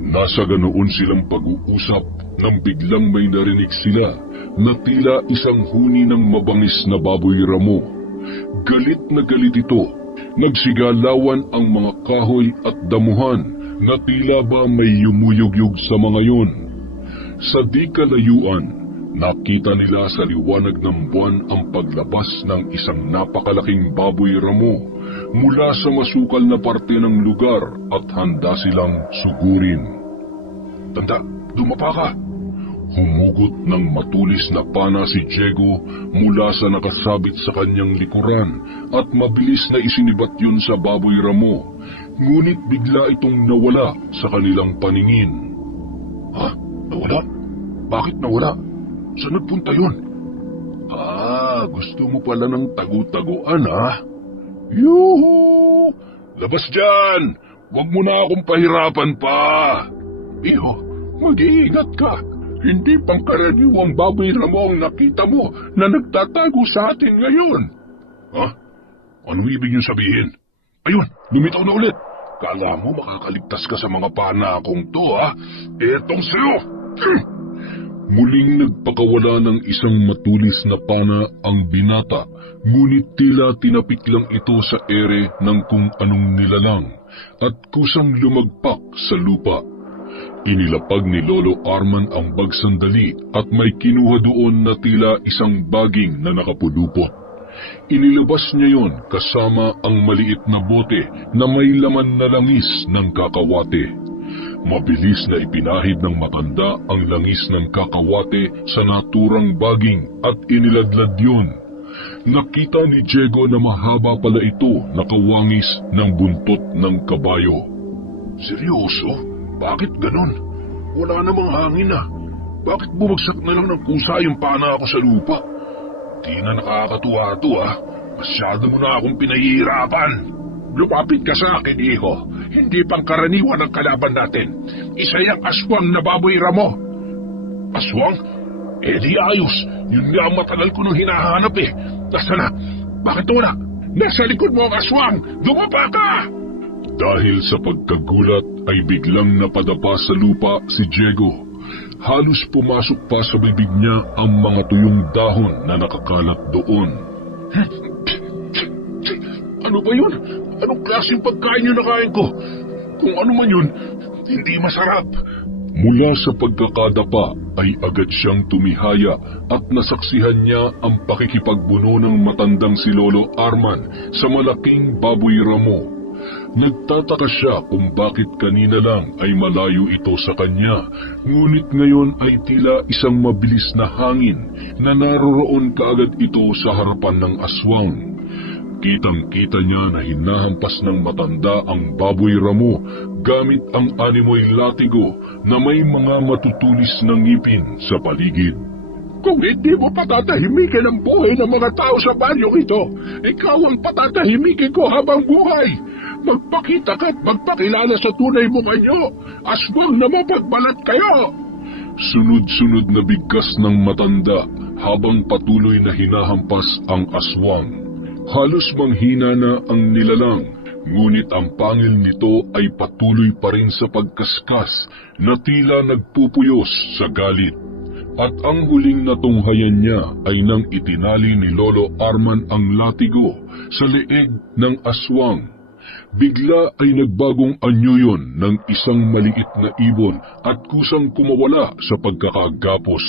Nasa ganoon silang pag-uusap nang biglang may narinig sila na tila isang huni ng mabangis na baboy ramo. Galit na galit ito. Nagsigalawan ang mga kahoy at damuhan na tila ba may yumuyugyug sa mga yun. Sa di kalayuan, nakita nila sa liwanag ng buwan ang paglabas ng isang napakalaking baboy ramo mula sa masukal na parte ng lugar at handa silang sugurin. Tanda, dumapa ka! Humugot ng matulis na pana si Diego mula sa nakasabit sa kanyang likuran at mabilis na isinibat yun sa baboy ramo, ngunit bigla itong nawala sa kanilang paningin. Ha? Nawala? Bakit nawala? Saan nagpunta yun? Gusto mo pala ng tagu-taguan ha? Yuhu! Labas dyan! Huwag mo na akong pahirapan pa! Iho, mag-iingat ka! Hindi pangkaraniwang baboy ramo ang nakita mo na nagtatago sa atin ngayon. Ha? Anong ibig niyong sabihin? Ayun, lumitaw na ulit. Kala mo makakaligtas ka sa mga pana akong to ha? Etong sa'yo! Muling nagpakawala ng isang matulis na pana ang binata, ngunit tila tinapik lang ito sa ere ng kung anong nilalang at kusang lumagpak sa lupa. Inilapag ni Lolo Arman ang bag sandali at may kinuha doon na tila isang baging na nakapulupot. Inilabas niya yon kasama ang maliit na bote na may laman na langis ng kakawate. Mabilis na ipinahid ng matanda ang langis ng kakawate sa naturang baging at iniladlad yun. Nakita ni Diego na mahaba pala ito na kawangis ng buntot ng kabayo. Seryoso? Bakit ganon? Wala namang hangin na. Bakit bumagsak na lang ng kusa yung pana ako sa lupa? Di na nakakatuwa ito ha. Masyado mo na akong pinahihirapan. Lumapit ka sa akin, iho. Hindi pangkaraniwan ang kalaban natin. Isa yung aswang na baboy ramo. Aswang? Di ayos. Yun nga ang matagal ko nung hinahanap eh. Nasa na? Bakit wala? Nasa likod mo ang aswang! Dumapa ka! Dahil sa pagkagulat ay biglang napadapa sa lupa si Diego. Halos pumasok pa sa bibig niya ang mga tuyong dahon na nakakalat doon. Ano ba yun? Anong klaseng pagkain yung nakain ko? Kung ano man yun, hindi masarap. Mula sa pagkakadapa ay agad siyang tumihaya at nasaksihan niya ang pakikipagbuno ng matandang si Lolo Arman sa malaking baboy ramo. Nagtataka siya kung bakit kanina lang ay malayo ito sa kanya, ngunit ngayon ay tila isang mabilis na hangin na naroroon kaagad ito sa harapan ng aswang. Kitang-kita niya na hinahampas ng matanda ang baboy ramo gamit ang animoy latigo na may mga matutulis na ngipin sa paligid. Kung hindi mo patatahimikin ang buhay ng mga tao sa baryong ito, ikaw ang patatahimikin ko habang buhay. Magpakita ka at magpakilala sa tunay mong anyo. Aswang na mapagbalat kayo! Sunod-sunod na bigkas ng matanda habang patuloy na hinahampas ang aswang. Halos manghina na ang nilalang, ngunit ang pangil nito ay patuloy pa rin sa pagkaskas na tila nagpupuyos sa galit. At ang huling natunghayan niya ay nang itinali ni Lolo Arman ang latigo sa leeg ng aswang. Bigla ay nagbagong anyo yon ng isang maliit na ibon at kusang kumawala sa pagkakagapos.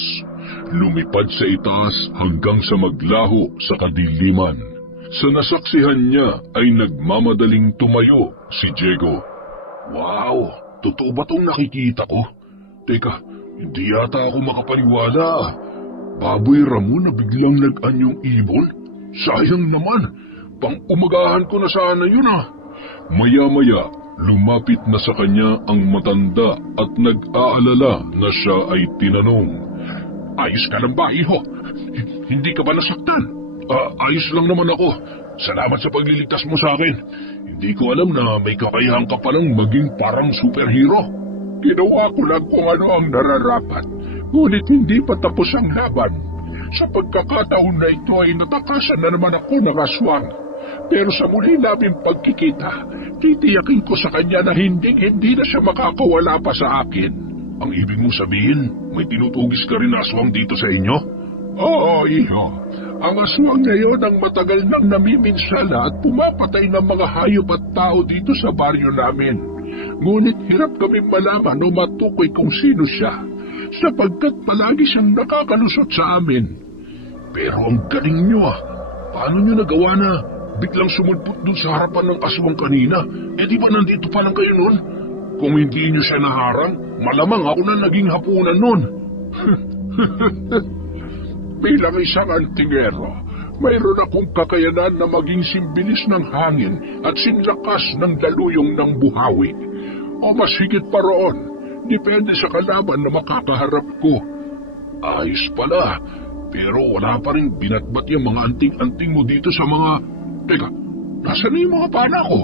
Lumipad sa itaas hanggang sa maglaho sa kadiliman. Sa nasaksihan niya ay nagmamadaling tumayo si Diego. Wow! Totoo ba itong nakikita ko? Teka, hindi yata ako makapaniwala. Baboy ramo na biglang nag-anyong ibon? Sayang naman, pang-umagahan ko na sana yun ah. Maya-maya, lumapit na sa kanya ang matanda at nag-aalala na siya ay tinanong. Ayos ka lang ba, iho? Hindi ka ba nasaktan? Ayos lang naman ako. Salamat sa pagliligtas mo sa akin. Hindi ko alam na may kakayahan ka palang maging parang superhero. Ginawa ko lang kung ano ang nararapat, ngunit hindi pa tapos ang laban. Sa pagkakataon na ito ay natakasan na naman ako ng aswang. Pero sa muli naming pagkikita, titiyakin ko sa kanya na hindi na siya makakawala pa sa akin. Ang ibig mo sabihin, may tinutugis ka rin na aswang dito sa inyo? Oo, iho. Ang aswang ngayon ang matagal nang namiminsala at pumapatay ng mga hayop at tao dito sa baryo namin. Ngunit hirap kami malaman o matukoy kung sino siya, sapagkat palagi siyang nakakalusot sa amin. Pero ang galing nyo ah. Paano nyo nagawa na biglang sumulpot dun sa harapan ng aswang kanina? Eh di ba nandito pa lang kayo nun? Kung hindi nyo siya naharang, malamang ako na naging hapunan nun. Bilang isang antingero, mayroon akong kakayanan na maging simbilis ng hangin at sinlakas ng daluyong ng buhawi. O mas higit pa roon, depende sa kalaban na makakaharap ko. Ayos pala, pero wala pa rin binatbat yung mga anting-anting mo dito sa mga... Teka, nasaan na yung mga pana ko?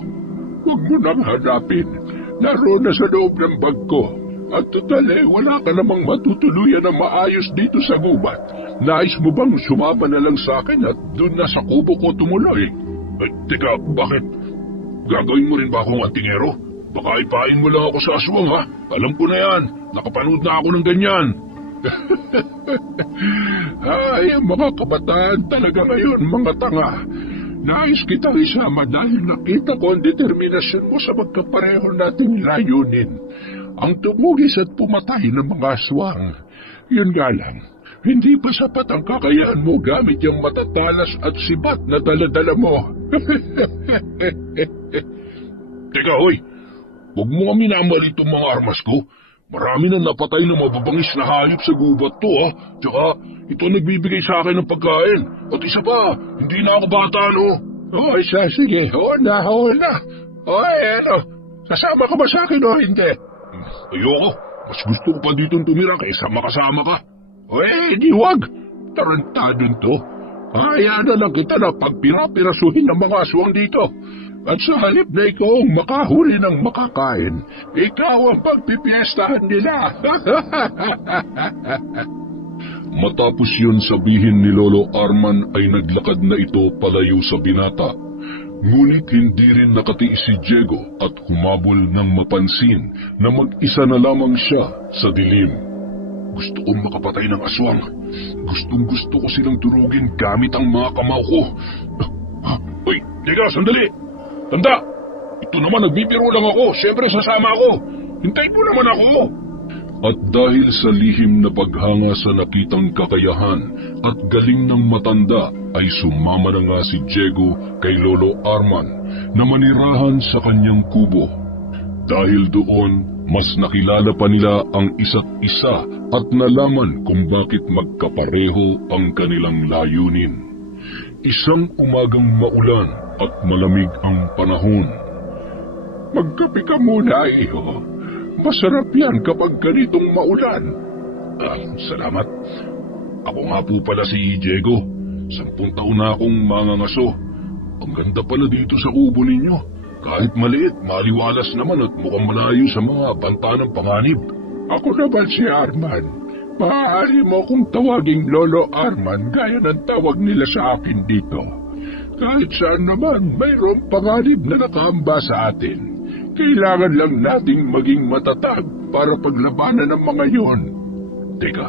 Huwag mo nang hanapin. Naroon na sa loob ng bag ko. At total wala ka namang matutuluyan na maayos dito sa gubat. Nais mo bang sumama na lang sa akin at doon na sa kubo ko tumuloy? Teka, bakit? Gagawin mo rin ba akong antingero? Baka ipain mo lang ako sa aswang ha? Alam ko na yan. Nakapanood na ako ng ganyan. Ay, ang mga kabataan talaga ngayon, mga tanga. Nais kitang isama dahil nakita ko ang determinasyon mo sa magkapareho nating layunin. Ang tumugis at pumatay ng mga aswang. Yun nga lang, hindi pa sapat ang kakayaan mo gamit yung matatalas at sibat na daladala mo. Teka, hoy! Huwag mo kami namali itong mga armas ko. Marami na napatay na mababangis na hayop sa gubat to ha. Tsaka, ito nagbibigay sa akin ng pagkain. At isa pa, hindi na ako bata no. Oy, sige, hola. Oy, sasama ka ba sa akin o hindi? Ayoko, mas gusto ko pa ditong tumira kaysa makasama ka. Di wag. Tarantadon to. Hayaan na lang kita na pagpira-pirasuhin ng mga aswang dito. At sa halip na ikaw ang makahuli ng makakain, ikaw ang pagpipiestahan nila. Matapos yun sabihin ni Lolo Arman ay naglakad na ito palayo sa binata. Ngunit hindi rin nakatiis si Diego at humabol ng mapansin na mag-isa na lamang siya sa dilim. Gusto kong makapatay ng aswang. Gustong-gusto ko silang durugin gamit ang mga kamao ko. Uy, teka, sandali! Tanda! Ito naman, nagbibiro lang ako. Siyempre sasama ako. Hintayin mo naman ako. At dahil sa lihim na paghanga sa nakitang kakayahan at galing ng matanda, ay sumama na nga si Diego kay Lolo Arman na manirahan sa kanyang kubo. Dahil doon, mas nakilala pa nila ang isa't isa at nalaman kung bakit magkapareho ang kanilang layunin. Isang umagang maulan at malamig ang panahon. Magkape ka muna, iho. Masarap yan kapag ganitong maulan. Salamat. Ako nga po pala si Diego. 10 taon na akong mangangaso. Ang ganda pala dito sa kubo ninyo. Kahit maliit, maliwalas naman at mukhang malayo sa mga banta ng panganib. Ako naman si Arman. Maaari mo kung tawaging Lolo Arman gaya ng tawag nila sa akin dito. Kahit saan naman, mayroong panganib na nakaamba sa atin. Kailangan lang nating maging matatag para paglabanan ng mga yon. Teka,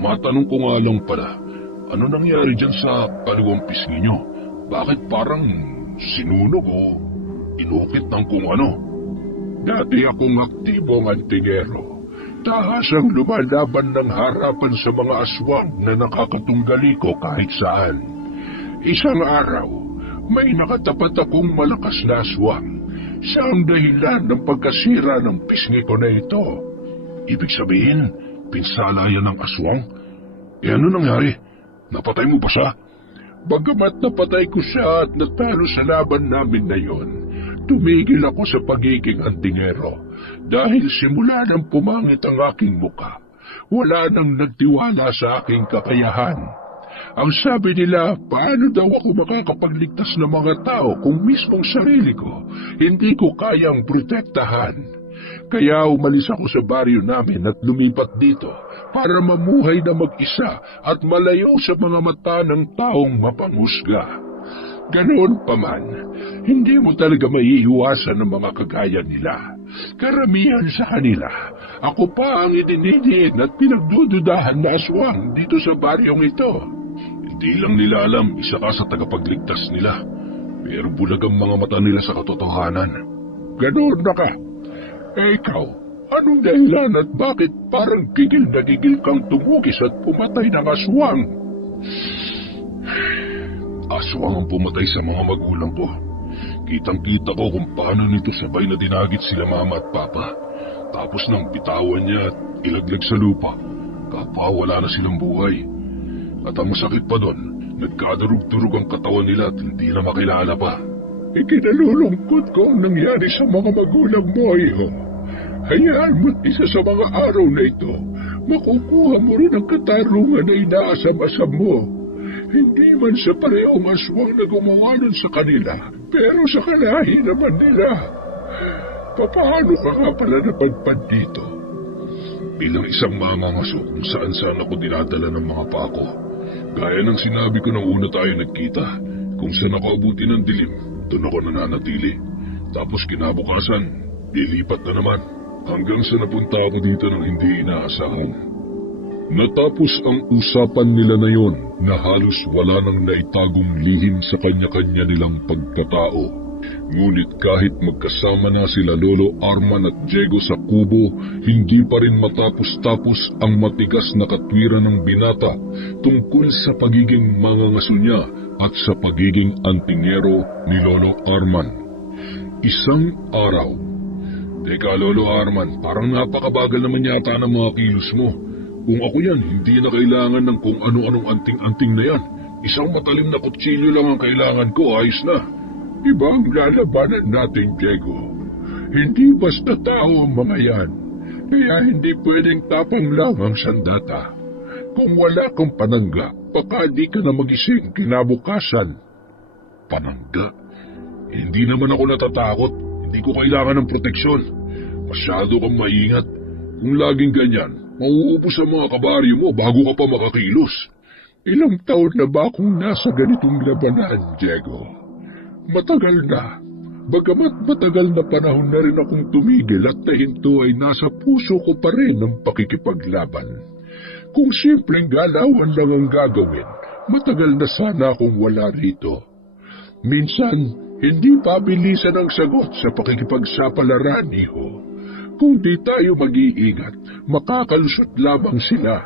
matanong ko nga lang pala, ano nangyari dyan sa kaliwang pisngi nyo? Bakit parang sinunog o inukit ng kung ano? Dati akong aktibong antingero. Tahas ang lumalaban ng harapan sa mga aswang na nakakatunggali ko kahit saan. Isang araw, may nakatapat akong malakas na aswang. Siya ang dahilan ng pagkasira ng pisngi ko na ito. Ibig sabihin, pinsala yan ng aswang? Ano nangyari? Napatay mo ba siya? Bagamat napatay ko siya at natalo sa laban namin na yon, tumigil ako sa pagiging antingero. Dahil simula nang pumangit ang aking muka, wala nang nagtiwala sa aking kakayahan. Ang sabi nila, paano daw ako makakapagligtas ng mga tao kung mismong sarili ko hindi ko kayang protektahan? Kaya umalis ako sa baryo namin at lumipat dito para mamuhay na mag-isa at malayo sa mga mata ng taong mapanghusga. Ganoon pa man, hindi mo talaga maiiwasan ng mga kagaya nila. Karamihan sa kanila, ako pa ang idinidiin at pinagdududahan na aswang dito sa baryong ito. Hindi lang nila alam isa ka sa tagapagligtas nila, pero bulag ang mga mata nila sa katotohanan. Ganoon na ka. Ikaw, anong dahilan at bakit parang gigil na gigil kang tumukis at pumatay ng aswang? Aswang ang pumatay sa mga magulang ko. Kitang-kita ko kung paano nito sabay na dinagit sila mama at papa. Tapos nang bitawan niya at ilaglag sa lupa, kapwa wala na silang buhay. At ang masakit pa doon, nagkadarug-durug ang katawan nila at hindi na makilala pa. Ikinalulungkot ko ang nangyari sa mga magulang mo, iho. Hayaan mo't isa sa mga araw na ito, makukuha mo rin ang katarungan na inaasam-asam mo. Hindi man sa parehong aswang na gumawa nun sa kanila, pero sa kalahi naman nila. Paano ka nga pala napadpad dito? Bilang isang mangangaso kung saan-saan ako dinadala ng mga pako. Gaya ng sinabi ko nang una tayo nagkita, kung saan ako abuti ng dilim, doon ako nananatili. Tapos kinabukasan, lilipat na naman, hanggang sa napunta ako dito ng hindi inaasahan. Natapos ang usapan nila na yon na halos wala nang naitagong lihim sa kanya-kanya nilang pagkatao. Ngunit kahit magkasama na sila Lolo Arman at Diego sa kubo, hindi pa rin matapos-tapos ang matigas na katwiran ng binata tungkol sa pagiging mangangaso niya at sa pagiging antingero ni Lolo Arman. Isang araw. Teka Lolo Arman, parang napakabagal naman yata ng mga kilos mo. Kung ako yan, hindi na kailangan ng kung ano-anong anting-anting na yan. Isang matalim na kutsilyo lang ang kailangan ko, ayos na. Iba ang lalabanan natin, Diego. Hindi basta tao ang mga yan. Kaya hindi pwedeng tapang lang ang sandata. Kung wala kang panangga, baka di ka na magising kinabukasan. Panangga? Hindi naman ako natatakot. Hindi ko kailangan ng proteksyon. Masyado kang maingat. Kung laging ganyan, mauubos ang mga kabaryo mo bago ka pa makakilos. Ilang taon na ba akong nasa ganitong labanan, Diego? Matagal na. Bagamat matagal na panahon na rin akong tumigil at nahinto ay nasa puso ko pa rin ang pakikipaglaban. Kung simpleng galawan lang ang gagawin, matagal na sana akong wala rito. Minsan, hindi pabilisan ang sagot sa pakikipagsapalaran, iho. Kung di tayo mag-iingat, makakalusot lamang sila.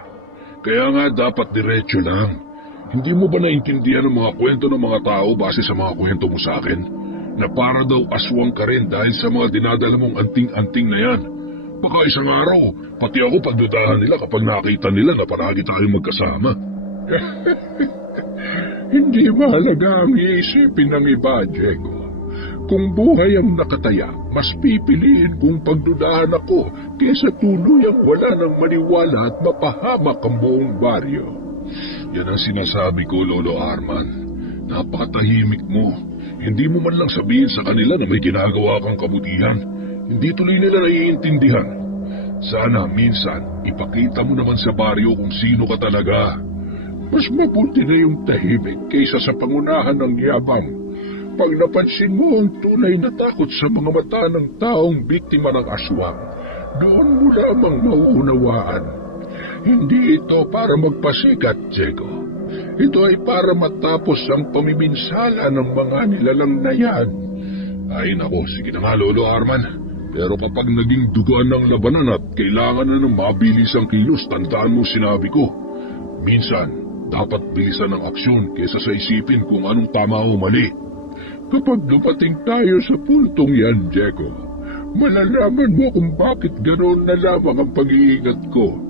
Kaya nga dapat diretso lang. Hindi mo ba naintindihan ang mga kwento ng mga tao base sa mga kwento mo sa akin? Na para daw aswang ka rin dahil sa mga dinadala mong anting-anting na yan. Baka isang araw, pati ako pagdudahan nila kapag nakita nila na paragi tayong magkasama. Hindi mahalaga ang iisipin ng iba, Diego. Kung buhay ang nakataya, mas pipiliin kong pagdudahan ako kaysa tuluyang wala ng maniwala at mapahamak ang buong baryo. Yan ang sinasabi ko, Lolo Arman. Napakatahimik mo. Hindi mo man lang sabihin sa kanila na may ginagawa kang kabutihan. Hindi tuloy nila naiintindihan. Sana minsan, ipakita mo naman sa baryo kung sino ka talaga. Mas mabuti na yung tahimik kaysa sa pangunahan ng yabang. Pag napansin mo ang tunay na takot sa mga mata ng taong biktima ng aswang, doon mo lamang mauunawaan. Hindi ito para magpasikat, Diego. Ito ay para matapos ang pamiminsala ng mga nilalang na yan. Ay nako, sige na nga Lolo Arman. Pero kapag naging dugaan ng labanan at kailangan na ng mabilis ang kilos, tandaan mo sinabi ko. Minsan, dapat bilisan ang aksyon kaysa sa isipin kung anong tama o mali. Kapag dumating tayo sa puntong yan, Diego, malalaman mo kung bakit ganoon na lamang ang pag-iingat ko.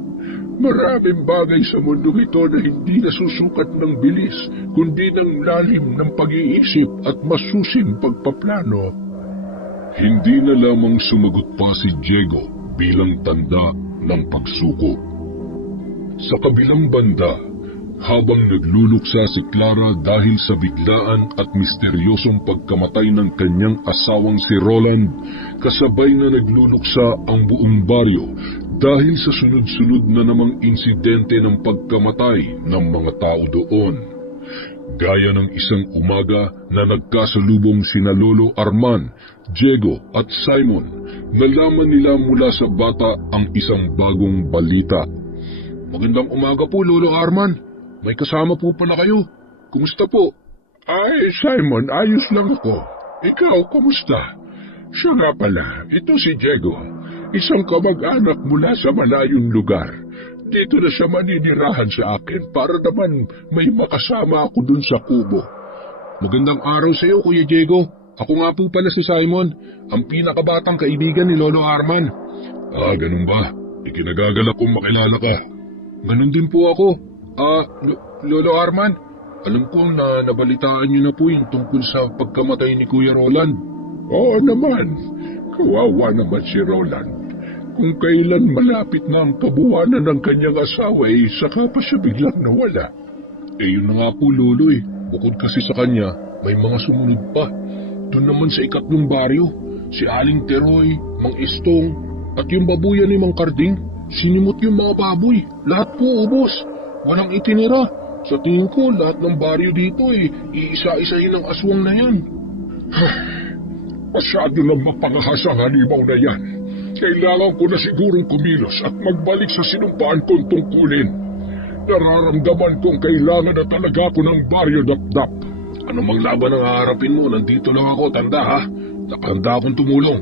Maraming bagay sa mundo ito na hindi nasusukat ng bilis, kundi ng lalim ng pag-iisip at masusing pagpaplano. Hindi na lamang sumagot pa si Diego bilang tanda ng pagsuko. Sa kabilang banda, Habang nagluluksa si Clara dahil sa biglaan at misteryosong pagkamatay ng kanyang asawang si Roland, kasabay na nagluluksa ang buong baryo dahil sa sunod-sunod na namang insidente ng pagkamatay ng mga tao doon. Gaya ng isang umaga na nagkasalubong sina Lolo Arman, Diego at Simon, nalaman nila mula sa bata ang isang bagong balita. Magandang umaga po, Lolo Arman. May kasama po pala kayo. Kumusta po? Ay, Simon, ayos lang ako. Ikaw, kumusta? Siya nga pala, ito si Diego. Isang kamag-anak mula sa malayong lugar. Dito na siya maninirahan sa akin para naman may makasama ako dun sa kubo. Magandang araw sa iyo, Kuya Diego. Ako nga po pala si Simon, ang pinakabatang kaibigan ni Lolo Arman. Ganun ba? Ikinagagalak kong makilala ka. Ganun din po ako. Lolo Arman, alam ko na nabalitaan niyo na po yung tungkol sa pagkamatay ni Kuya Roland. Oo naman, kawawa naman si Roland. Kung kailan malapit na ang kabuwanan ng kanyang asawa saka pa siya biglang nawala. Yun na nga po, Lolo Bukod kasi sa kanya, may mga sumunod pa. Doon naman sa ikatlong baryo, si Aling Teroy, Mang Estong, at yung babuyan ni Mang Karding, sinimot yung mga baboy. Lahat po ubos. Walang itinira. Sa tingin ko, lahat ng baryo dito iisa-isahin ng aswang na yan. Masyado lang mapangahas ang halimaw na yan. Kailangan ko na sigurong kumilos at magbalik sa sinumpaan kong tungkulin. Nararamdaman kong kailangan na talaga ako ng baryo dap-dap. Ano mang laban ang haharapin mo, nandito lang ako, tanda ha. Nakahanda akong tumulong.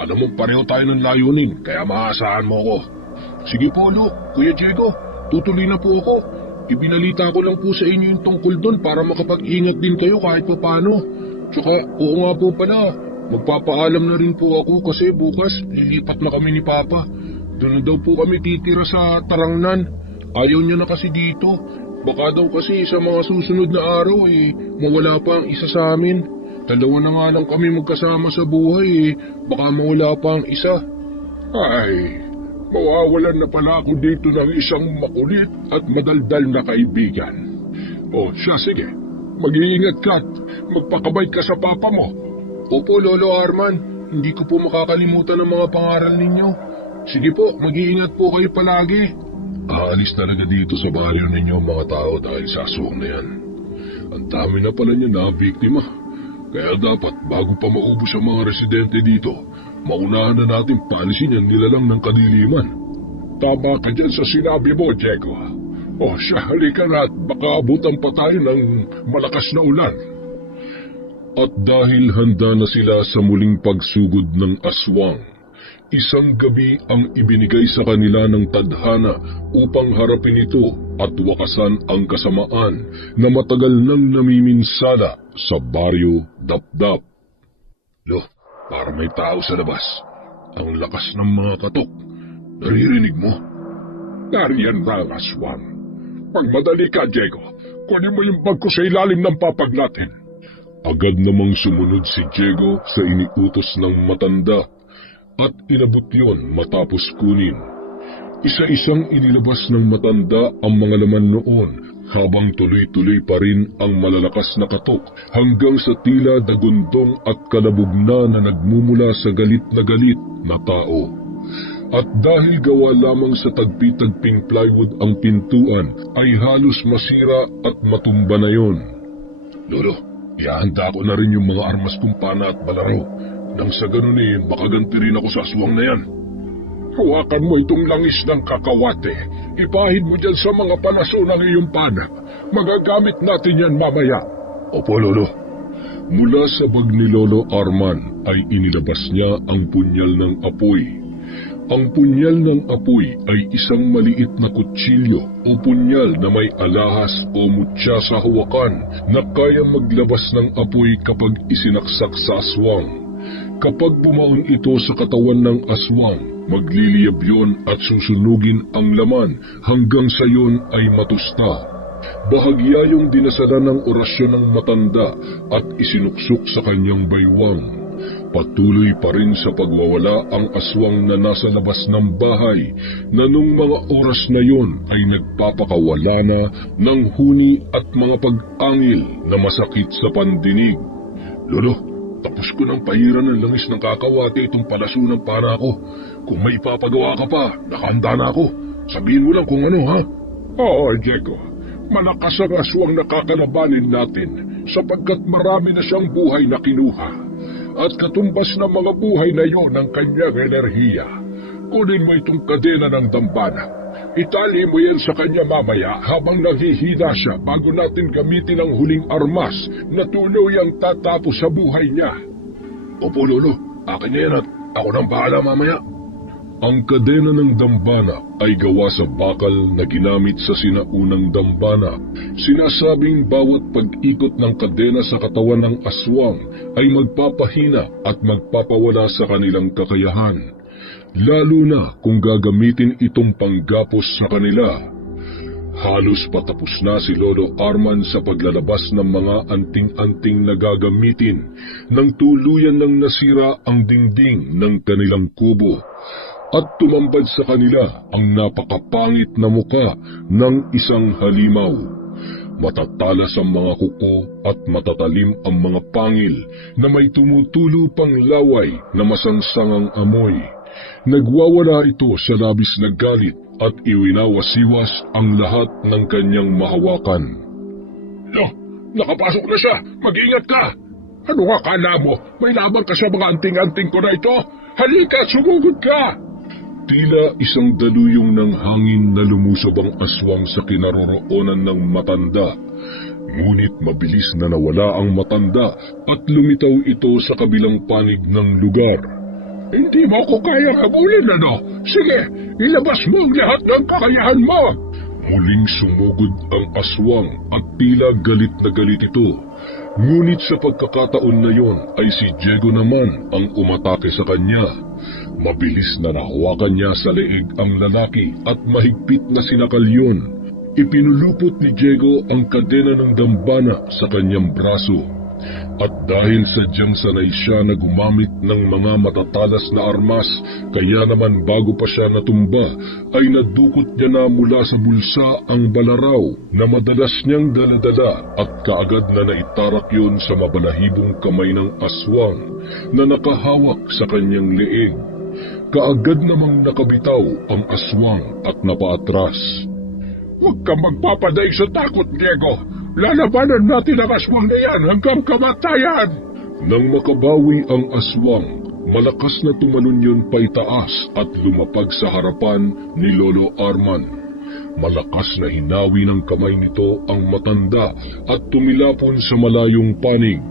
Alam mo, pareho tayo ng layunin, kaya maasahan mo ako. Sige po, Kuya Diego. Tutuloy na po ako. Ibinalita ko lang po sa inyo yung tungkol doon para makapag-ingat din kayo kahit pa paano. Tsaka, oo nga po pala, magpapaalam na rin po ako kasi bukas lilipat na kami ni Papa. Doon na daw po kami titira sa Tarangnan. Ayaw niya na kasi dito. Baka daw kasi sa mga susunod na araw mawala pa ang isa sa amin. Dalawa na nga lang kami magkasama sa buhay baka mawala pa ang isa. Ay, mawawalan na pala ako dito ng isang makulit at madaldal na kaibigan. O siya, sige. Mag-iingat ka at magpakabay ka sa papa mo. Opo, Lolo Arman. Hindi ko po makakalimutan ang mga pangaral ninyo. Sige po, mag-iingat po kayo palagi. Aalis talaga dito sa baryo ninyo mga tao dahil sa aswang na yan. Ang dami na pala niya na biktima. Kaya dapat bago pa maubos ang mga residente dito, maunahan na natin palisin ang nilalang ng kadiliman. Tama ka dyan sa sinabi mo, Diego. O siya, halika na at baka abutan pa tayo ng malakas na ulan. At dahil handa na sila sa muling pagsugod ng aswang, isang gabi ang ibinigay sa kanila ng tadhana upang harapin ito at wakasan ang kasamaan na matagal nang namiminsala sa baryo Dapdap. Lo, para may tao sa labas. Ang lakas ng mga katok. Naririnig mo? Nariyan na ang aswang. Pagmadali ka, Diego. Kunin mo yung bag ko sa ilalim ng papag natin. Agad namang sumunod si Diego sa iniutos ng matanda at inabot yon matapos kunin. Isa-isang inilabas ng matanda ang mga laman noon habang tuloy-tuloy pa rin ang malalakas na katok hanggang sa tila dagundong at kalabog na nagmumula sa galit na tao. At dahil gawa lamang sa tagpi-tagping plywood ang pintuan ay halos masira at matumba na yon. Lolo, ihahanda ko na rin yung mga armas kong pana at balaro. Nang sa ganun makaganti rin ako sa aswang na yan. Hawakan mo itong langis ng kakawate. Ipahid mo dyan sa mga palaso ng iyong pana. Magagamit natin yan mamaya. Opo, Lolo. Mula sa bag ni Lolo Arman ay inilabas niya ang punyal ng apoy. Ang punyal ng apoy ay isang maliit na kutsilyo o punyal na may alahas o mutya sa hawakan na kaya maglabas ng apoy kapag isinaksak sa aswang. Kapag bumaon ito sa katawan ng aswang, magliliyab yon at susunugin ang laman hanggang sa yon ay matusta. Bahagya yung dinasala ng orasyon ng matanda at isinuksok sa kanyang baywang. Patuloy pa rin sa pagwawala ang aswang na nasa labas ng bahay na nung mga oras na yon ay nagpapakawala na ng huni at mga pag-angil na masakit sa pandinig. Lolo, tapos ko ng pahiran ng langis ng kakawate itong palaso ng pana ko. Kung may papagawa ka pa, nakahanda na ako. Sabihin mo lang kung ano, ha? Oo, Diego. Malakas ang aswang nakakalabanin natin sapagkat marami na siyang buhay na kinuha. At katumbas ng mga buhay na yon ng kanyang enerhiya. Kunin mo itong kadena ng dambana. Itali mo yan sa kanya mamaya habang naghihina siya bago natin gamitin ang huling armas na tuluyang tatapos sa buhay niya. Opo, Lolo. Akin na yan at ako nang bahala mamaya. Ang kadena ng dambana ay gawa sa bakal na ginamit sa sinaunang dambana. Sinasabing bawat pag-ikot ng kadena sa katawan ng aswang ay magpapahina at magpapawala sa kanilang kakayahan. Lalo na kung gagamitin itong panggapos sa kanila. Halos patapos na si Lolo Arman sa paglalabas ng mga anting-anting na gagamitin nang tuluyan ng nasira ang dingding ng kanilang kubo. At tumambad sa kanila ang napakapangit na muka ng isang halimaw. Matatalas ang mga kuko at matatalim ang mga pangil na may tumutulo pang laway na masangsangang amoy. Nagwawala ito sa labis na galit at iwinawasiwas ang lahat ng kanyang mahawakan. Nakapasok na siya! Mag-ingat ka! Ano akala mo? May laban ka sa mga anting-anting ko na ito? Halika, sumugod ka! Tila isang daluyong ng hangin na lumusob ang aswang sa kinaroroonan ng matanda. Ngunit mabilis na nawala ang matanda at lumitaw ito sa kabilang panig ng lugar. Hindi mo ako kayang habulin, ano? Sige, ilabas mo ang lahat ng kakayahan mo! Muling sumugod ang aswang at tila galit na galit ito. Ngunit sa pagkakataon na yon ay si Diego naman ang umatake sa kanya. Mabilis na nahawakan niya sa leeg ang lalaki at mahigpit na sinakal yun. Ipinulupot ni Diego ang kadena ng dambana sa kanyang braso. At dahil sadyang sanay siya na gumamit ng mga matatalas na armas, kaya naman bago pa siya natumba, ay nadukot niya na mula sa bulsa ang balaraw na madalas niyang daladala at kaagad na naitarak yun sa mabalahibong kamay ng aswang na nakahawak sa kanyang leeg. Kaagad namang nakabitaw ang aswang at napaatras. Huwag kang magpapaday sa takot, Diego! Lalabanan natin ang aswang na yan hanggang kamatayan! Nang makabawi ang aswang, malakas na tumalon yun paitaas at lumapag sa harapan ni Lolo Arman. Malakas na hinawi ng kamay nito ang matanda at tumilapon sa malayong panig.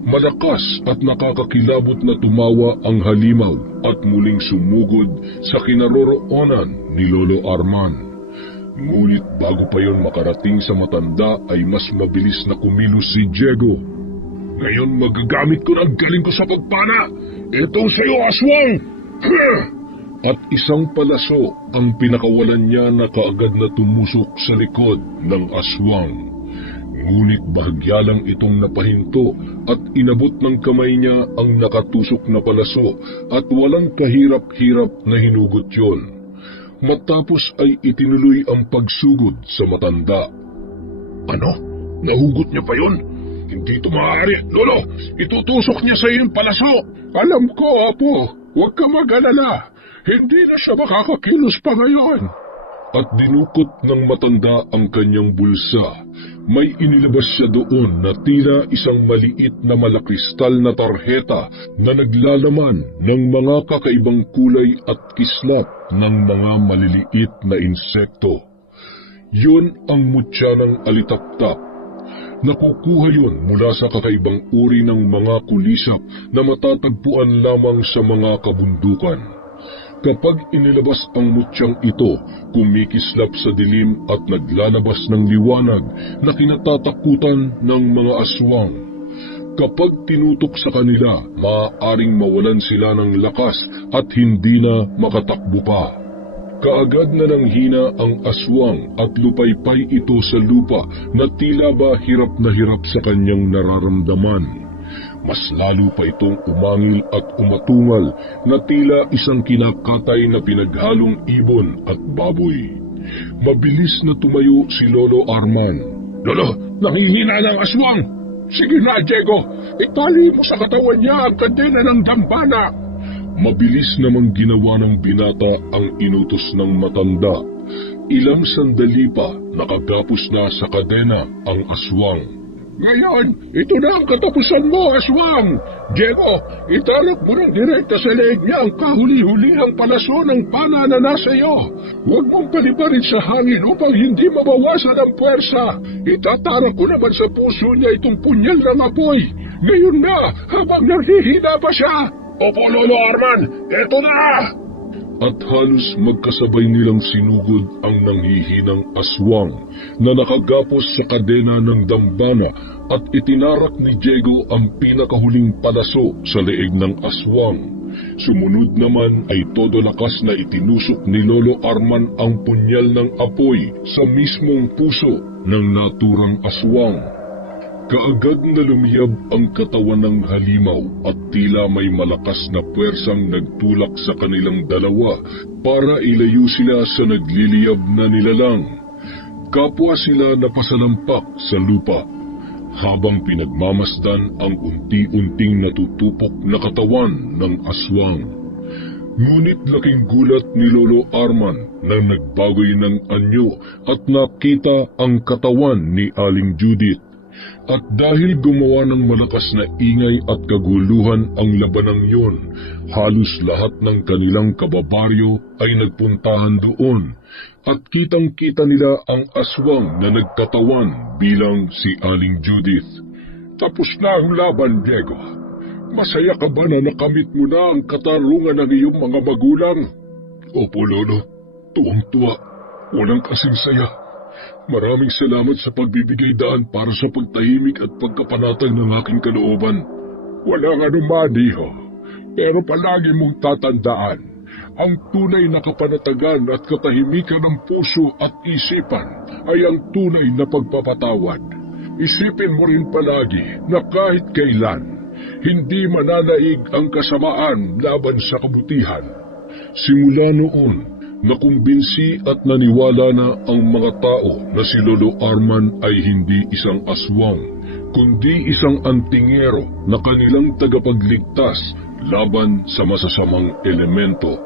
Malakas at nakakakilabot na tumawa ang halimaw at muling sumugod sa kinaroroonan ni Lolo Arman. Ngunit bago pa yon makarating sa matanda ay mas mabilis na kumilos si Diego. Ngayon magagamit ko ng galing ko sa pagpana. Itong sa'yo, aswang! At isang palaso ang pinakawalan niya na kaagad na tumusok sa likod ng aswang. Ngunit bahagya lang itong napahinto at inabot ng kamay niya ang nakatusok na palaso at walang kahirap-hirap na hinugot yon. Matapos ay itinuloy ang pagsugod sa matanda. Ano? Nahugot niya pa yun? Hindi ito maaari. Lolo, itutusok niya sa iyong palaso. Alam ko, Apo. Huwag ka mag-alala. Hindi na siya makakakilos pa ngayon. At dinukot ng matanda ang kanyang bulsa. May inilabas siya doon na tila isang maliit na malakristal na tarheta na naglalaman ng mga kakaibang kulay at kislap ng mga maliliit na insekto. Yun ang mutya ng alitaptap. Nakukuha yun mula sa kakaibang uri ng mga kulisap na matatagpuan lamang sa mga kabundukan. Kapag inilabas ang mutyang ito, kumikislap sa dilim at naglalabas ng liwanag na kinatatakutan ng mga aswang. Kapag tinutok sa kanila, maaaring mawalan sila ng lakas at hindi na makatakbo pa. Kaagad na nanghina ang aswang at lupaypay ito sa lupa na tila ba hirap na hirap sa kanyang nararamdaman. mas lalo pa itong umangil at umatungal na tila isang kinakatay na pinaghalong ibon at baboy. Mabilis na tumayo si Lolo Arman. Lolo, nangihina ng aswang! Sige na, Diego! Itali mo sa katawan niya ang kadena ng dambana! Mabilis namang ginawa ng binata ang inutos ng matanda. Ilang sandali pa, nakagapos na sa kadena ang aswang. Ngayon, ito na ang katapusan mo, aswang! Diego, itarap mo ng direkta sa leeg niya ang kahuli-hulihang palaso ng pana na nasa iyo. Huwag mong palibarin sa hangin upang hindi mabawasan ang puwersa. Itatarak ko naman sa puso niya itong punyal ng apoy. Ngayon na, habang narihina pa siya. Opo, Lolo Arman, eto na! At halos magkasabay nilang sinugod ang nanghihinang aswang na nakagapos sa kadena ng dambana at itinarak ni Diego ang pinakahuling palaso sa leeg ng aswang. Sumunod naman ay todo lakas na itinusok ni Lolo Arman ang punyal ng apoy sa mismong puso ng naturang aswang. Kaagad na lumiyab ang katawan ng halimaw at tila may malakas na puwersang nagtulak sa kanilang dalawa para ilayo sila sa nagliliyab na nilalang. Kapwa sila napasalampak sa lupa habang pinagmamasdan ang unti-unting natutupok na katawan ng aswang. Ngunit laking gulat ni Lolo Arman nang nagbagoy ng anyo at nakita ang katawan ni Aling Judith. At dahil gumawa ng malakas na ingay at kaguluhan ang labanang yun, halos lahat ng kanilang kababaryo ay nagpuntahan doon at kitang-kita nila ang aswang na nagkatawan bilang si Aling Judith. Tapos na ang laban, Diego. Masaya ka ba na nakamit mo na ang katarungan ng iyong mga magulang? Opo, Lolo. Tuwang-tuwa. Walang kasing saya. Maraming salamat sa pagbibigay daan para sa pagtahimik at pagkapanatag ng aking kalooban. Walang anuman, Iho. Pero palagi mong tatandaan, ang tunay na kapanatagan at katahimikan ng puso at isipan ay ang tunay na pagpapatawad. Isipin mo rin palagi na kahit kailan, hindi mananaig ang kasamaan laban sa kabutihan. Simula noon, nakumbinsi at naniwala na ang mga tao na si Lolo Arman ay hindi isang aswang, kundi isang antingero na kanilang tagapagligtas laban sa masasamang elemento.